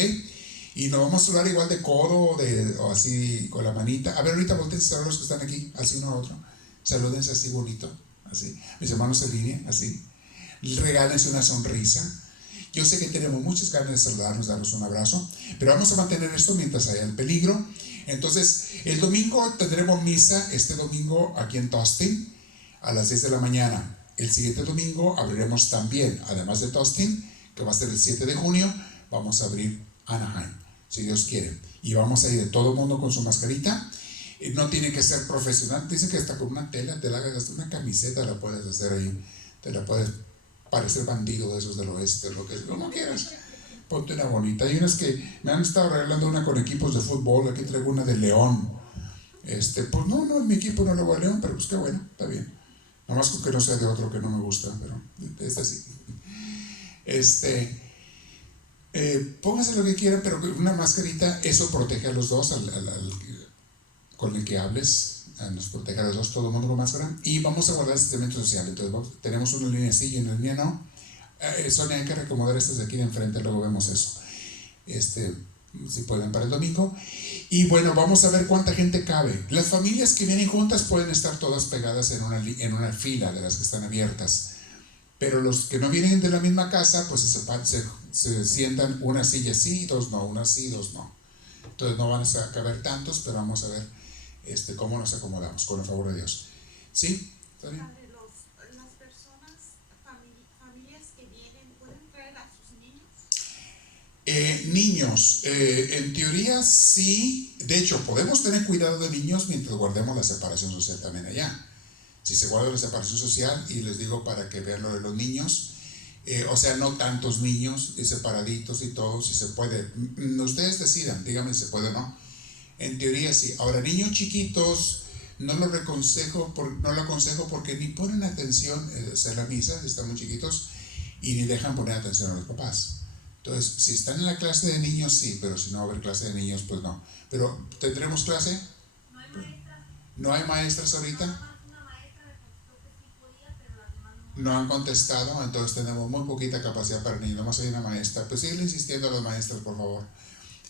Y no vamos a hablar igual de codo o así con la manita. A ver, ahorita volteense a los que están aquí, así uno a otro. Salúdense así bonito, así. Mis hermanos en línea, así. Regálense una sonrisa. Yo sé que tenemos muchas ganas de saludarnos, darnos un abrazo, pero vamos a mantener esto mientras haya el peligro. Entonces, el domingo tendremos misa, este domingo aquí en Tustin, a las 10 de la mañana. El siguiente domingo abriremos también, además de Tustin, que va a ser el 7 de junio, vamos a abrir Anaheim, si Dios quiere. Y vamos a ir de todo el mundo con su mascarita. No tiene que ser profesional. Dicen que hasta con una tela, te la hagas, hasta una camiseta la puedes hacer ahí. Te la puedes parecer bandido de esos del oeste, lo que como quieras. Ponte una bonita. Hay unas que me han estado regalando una con equipos de fútbol. Aquí traigo una de León. Pues no, en mi equipo no le voy a León, pero pues qué bueno, está bien. Nada más con que no sea de otro que no me gusta, pero sí. Pónganse lo que quieran, pero una mascarita, eso protege a los dos, con el que hables, nos protege a los dos, todo el mundo con máscara. Y vamos a guardar el distanciamiento social. Entonces tenemos una línea sí y una línea no. Sonia, hay que recomodar estas de aquí de enfrente, luego vemos eso. Si pueden para el domingo. Y bueno, vamos a ver cuánta gente cabe. Las familias que vienen juntas pueden estar todas pegadas en una fila de las que están abiertas. Pero los que no vienen de la misma casa, pues se sientan una silla sí, dos no, una sí, dos no. Entonces no van a caber tantos, pero vamos a ver cómo nos acomodamos, con el favor de Dios. ¿Sí? ¿Está bien? Las personas, familias que vienen, ¿pueden traer a sus niños? Niños, en teoría sí. De hecho, podemos tener cuidado de niños mientras guardemos la separación social también allá. Si se guarda la separación social, y les digo para que vean lo de los niños, o sea, no tantos niños separaditos y todo, si se puede. Ustedes decidan, díganme si se puede o no. En teoría sí. Ahora, niños chiquitos no lo aconsejo porque ni ponen atención a hacer la misa, están muy chiquitos, y ni dejan poner atención a los papás. Entonces, si están en la clase de niños, sí, pero si no va a haber clase de niños, pues no. Pero, ¿tendremos clase? No hay maestras. ¿No hay maestras ahorita? Una maestra me contestó que sí podía, pero las demás no. No han contestado, entonces tenemos muy poquita capacidad para niños. Nomás hay una maestra. Pues síguele insistiendo a los maestros, por favor.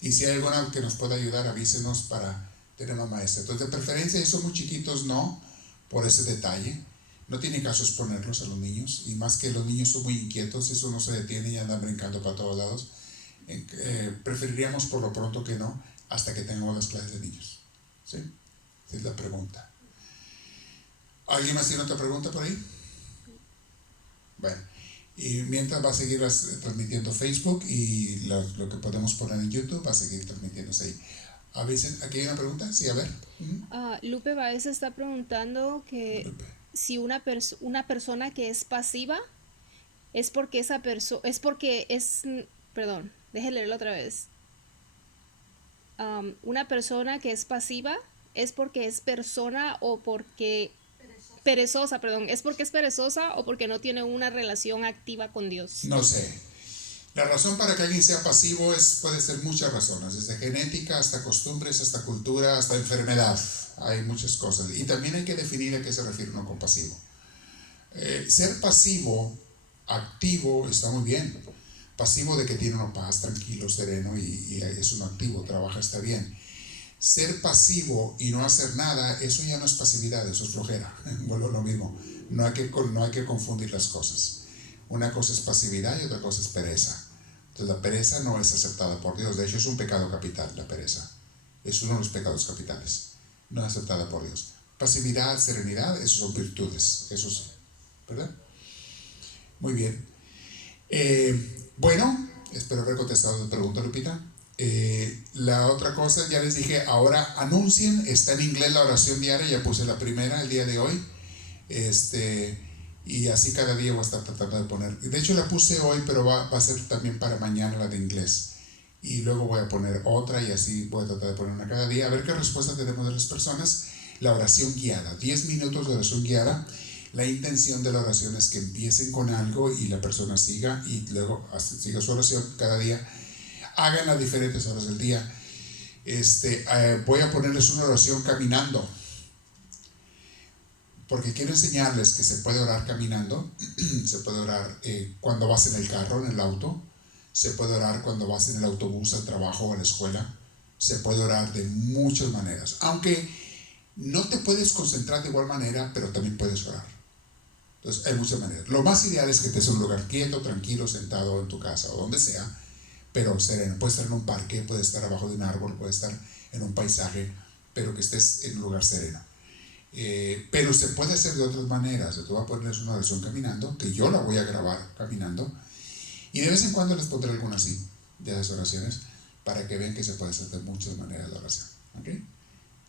Y si hay alguna que nos pueda ayudar, avísenos para tener una maestra. Entonces, de preferencia, si son muy chiquitos, no, por ese detalle. No tiene caso exponerlos a los niños, y más que los niños son muy inquietos, eso no se detiene y andan brincando para todos lados. Preferiríamos por lo pronto que no, hasta que tengamos las clases de niños. ¿Sí? Esa es la pregunta. ¿Alguien más tiene otra pregunta por ahí? Bueno, Y mientras va a seguir transmitiendo Facebook y lo que podemos poner en YouTube va a seguir transmitiéndose ahí. A veces, ¿aquí hay una pregunta? Sí, a ver. Lupe Baez está preguntando que Lupe. si una persona que es pasiva es porque esa persona perdón, déjeme leerlo otra vez. Una persona que es pasiva es porque es persona o porque perezosa, perdón, es porque es perezosa o porque no tiene una relación activa con Dios. No sé. La razón para que alguien sea pasivo puede ser muchas razones, desde genética hasta costumbres, hasta cultura, hasta enfermedad. Hay muchas cosas. Y también hay que definir a qué se refiere uno con pasivo. Ser pasivo, activo, está muy bien. Pasivo de que tiene uno paz, tranquilo, sereno y es uno activo, trabaja, está bien. Ser pasivo y no hacer nada, eso ya no es pasividad, eso es flojera. Vuelvo a lo mismo. No hay que confundir las cosas. Una cosa es pasividad y otra cosa es pereza. Entonces la pereza no es aceptada por Dios. De hecho es un pecado capital, la pereza. Es uno de los pecados capitales. No es aceptada por Dios. Pasividad, serenidad, esos son virtudes. Eso sí. ¿Verdad? Muy bien. Bueno, espero haber contestado tu pregunta, Lupita. La otra cosa, ya les dije, ahora anuncien, está en inglés la oración diaria, ya puse la primera el día de hoy. Y así cada día voy a estar tratando de poner. De hecho la puse hoy, pero va a ser también para mañana la de inglés. Y luego voy a poner otra y así voy a tratar de poner una cada día. A ver qué respuesta tenemos de las personas. La oración guiada, 10 minutos de oración guiada. La intención de la oración es que empiecen con algo y la persona siga y luego siga su oración cada día. Hagan las diferentes horas del día. Voy a ponerles una oración caminando, porque quiero enseñarles que se puede orar caminando. Se puede orar cuando vas en el carro, en el auto. Se puede orar cuando vas en el autobús al trabajo o a la escuela. Se puede orar de muchas maneras, aunque no te puedes concentrar de igual manera, pero también puedes orar. Entonces hay muchas maneras. Lo más ideal es que estés en un lugar quieto, tranquilo, sentado en tu casa o donde sea, pero sereno. Puedes estar en un parque, puedes estar abajo de un árbol, puedes estar en un paisaje, pero que estés en un lugar sereno. Pero se puede hacer de otras maneras. Yo te voy a ponerles una oración caminando, que yo la voy a grabar caminando, y de vez en cuando les pondré alguna así de esas oraciones para que vean que se puede hacer de muchas maneras la oración. ¿Okay?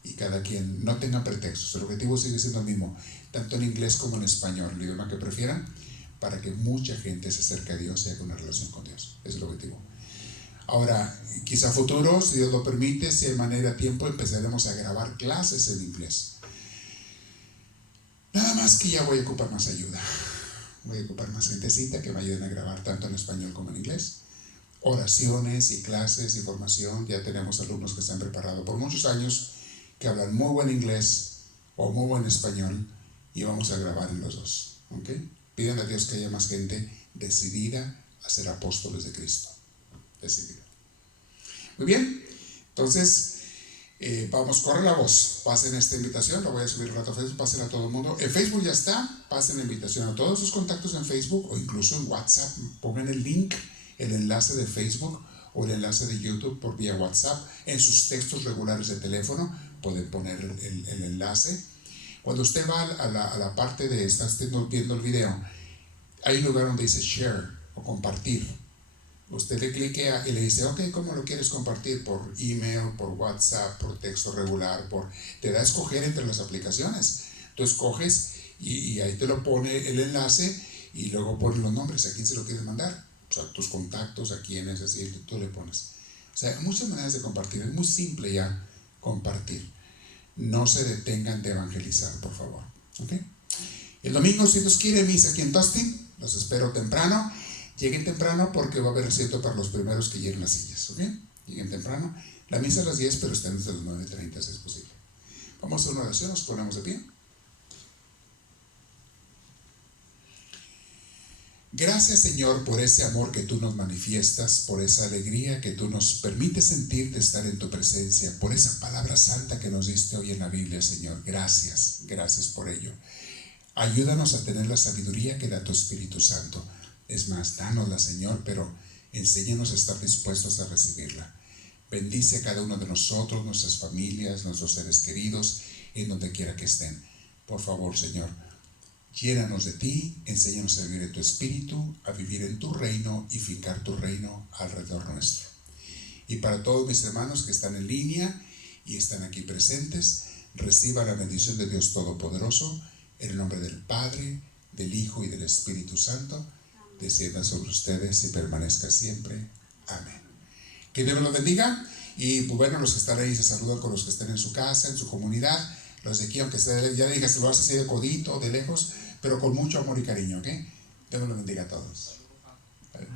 Y cada quien no tenga pretextos. El objetivo sigue siendo el mismo, tanto en inglés como en español, el idioma que prefieran, para que mucha gente se acerque a Dios y haga una relación con Dios. Ese es el objetivo. Ahora, quizá futuro, si Dios lo permite, si hay manera, tiempo, empezaremos a grabar clases en inglés. Nada más que ya voy a ocupar más ayuda. Voy a ocupar más gentecita que me ayuden a grabar tanto en español como en inglés. Oraciones y clases y formación. Ya tenemos alumnos que se han preparado por muchos años, que hablan muy buen inglés o muy buen español, y vamos a grabar en los dos. ¿Okay? Piden a Dios que haya más gente decidida a ser apóstoles de Cristo. Decidida. Muy bien. Entonces, vamos, corre la voz, pasen esta invitación, la voy a subir un rato a Facebook, pasen a todo el mundo. En Facebook ya está, pasen la invitación a todos sus contactos en Facebook o incluso en WhatsApp. Pongan el link, el enlace de Facebook o el enlace de YouTube por vía WhatsApp. En sus textos regulares de teléfono pueden poner el enlace. Cuando usted va a la parte de estás viendo el video, hay un lugar donde dice share o compartir. Usted le cliquea y le dice, ok, ¿cómo lo quieres compartir? Por email, por WhatsApp, por texto regular, te da a escoger entre las aplicaciones. Tú escoges y ahí te lo pone el enlace y luego pone los nombres, a quién se lo quieres mandar. O sea, tus contactos, a quién es decir, tú le pones. O sea, hay muchas maneras de compartir, es muy simple ya compartir. No se detengan de evangelizar, por favor. ¿Ok? El domingo, si Dios quiere, misa aquí en Tustin, los espero temprano. Lleguen temprano porque va a haber asiento para los primeros que lleguen las sillas. ¿Ok? Lleguen temprano. La misa a las 10, pero estén desde las 9:30 si es posible. Vamos a hacer una oración, nos ponemos de pie. Gracias, Señor, por ese amor que tú nos manifiestas, por esa alegría que tú nos permites sentir de estar en tu presencia, por esa palabra santa que nos diste hoy en la Biblia, Señor. Gracias, gracias por ello. Ayúdanos a tener la sabiduría que da tu Espíritu Santo. Es más, dánosla, Señor, pero enséñanos a estar dispuestos a recibirla. Bendice a cada uno de nosotros, nuestras familias, nuestros seres queridos, en donde quiera que estén. Por favor, Señor, Llénanos de ti, enséñanos a vivir en tu espíritu, a vivir en tu reino y fincar tu reino alrededor nuestro. Y para todos mis hermanos que están en línea y están aquí presentes, reciban la bendición de Dios Todopoderoso, en el nombre del Padre, del Hijo y del Espíritu Santo, descienda sobre ustedes y permanezca siempre. Amén. Que Dios los bendiga. Y pues bueno, los que están ahí se saludan con los que están en su casa, en su comunidad. Los de aquí, aunque sea, ya le dije, se lo hace así de codito, de lejos, pero con mucho amor y cariño, ¿ok? Dios los bendiga a todos.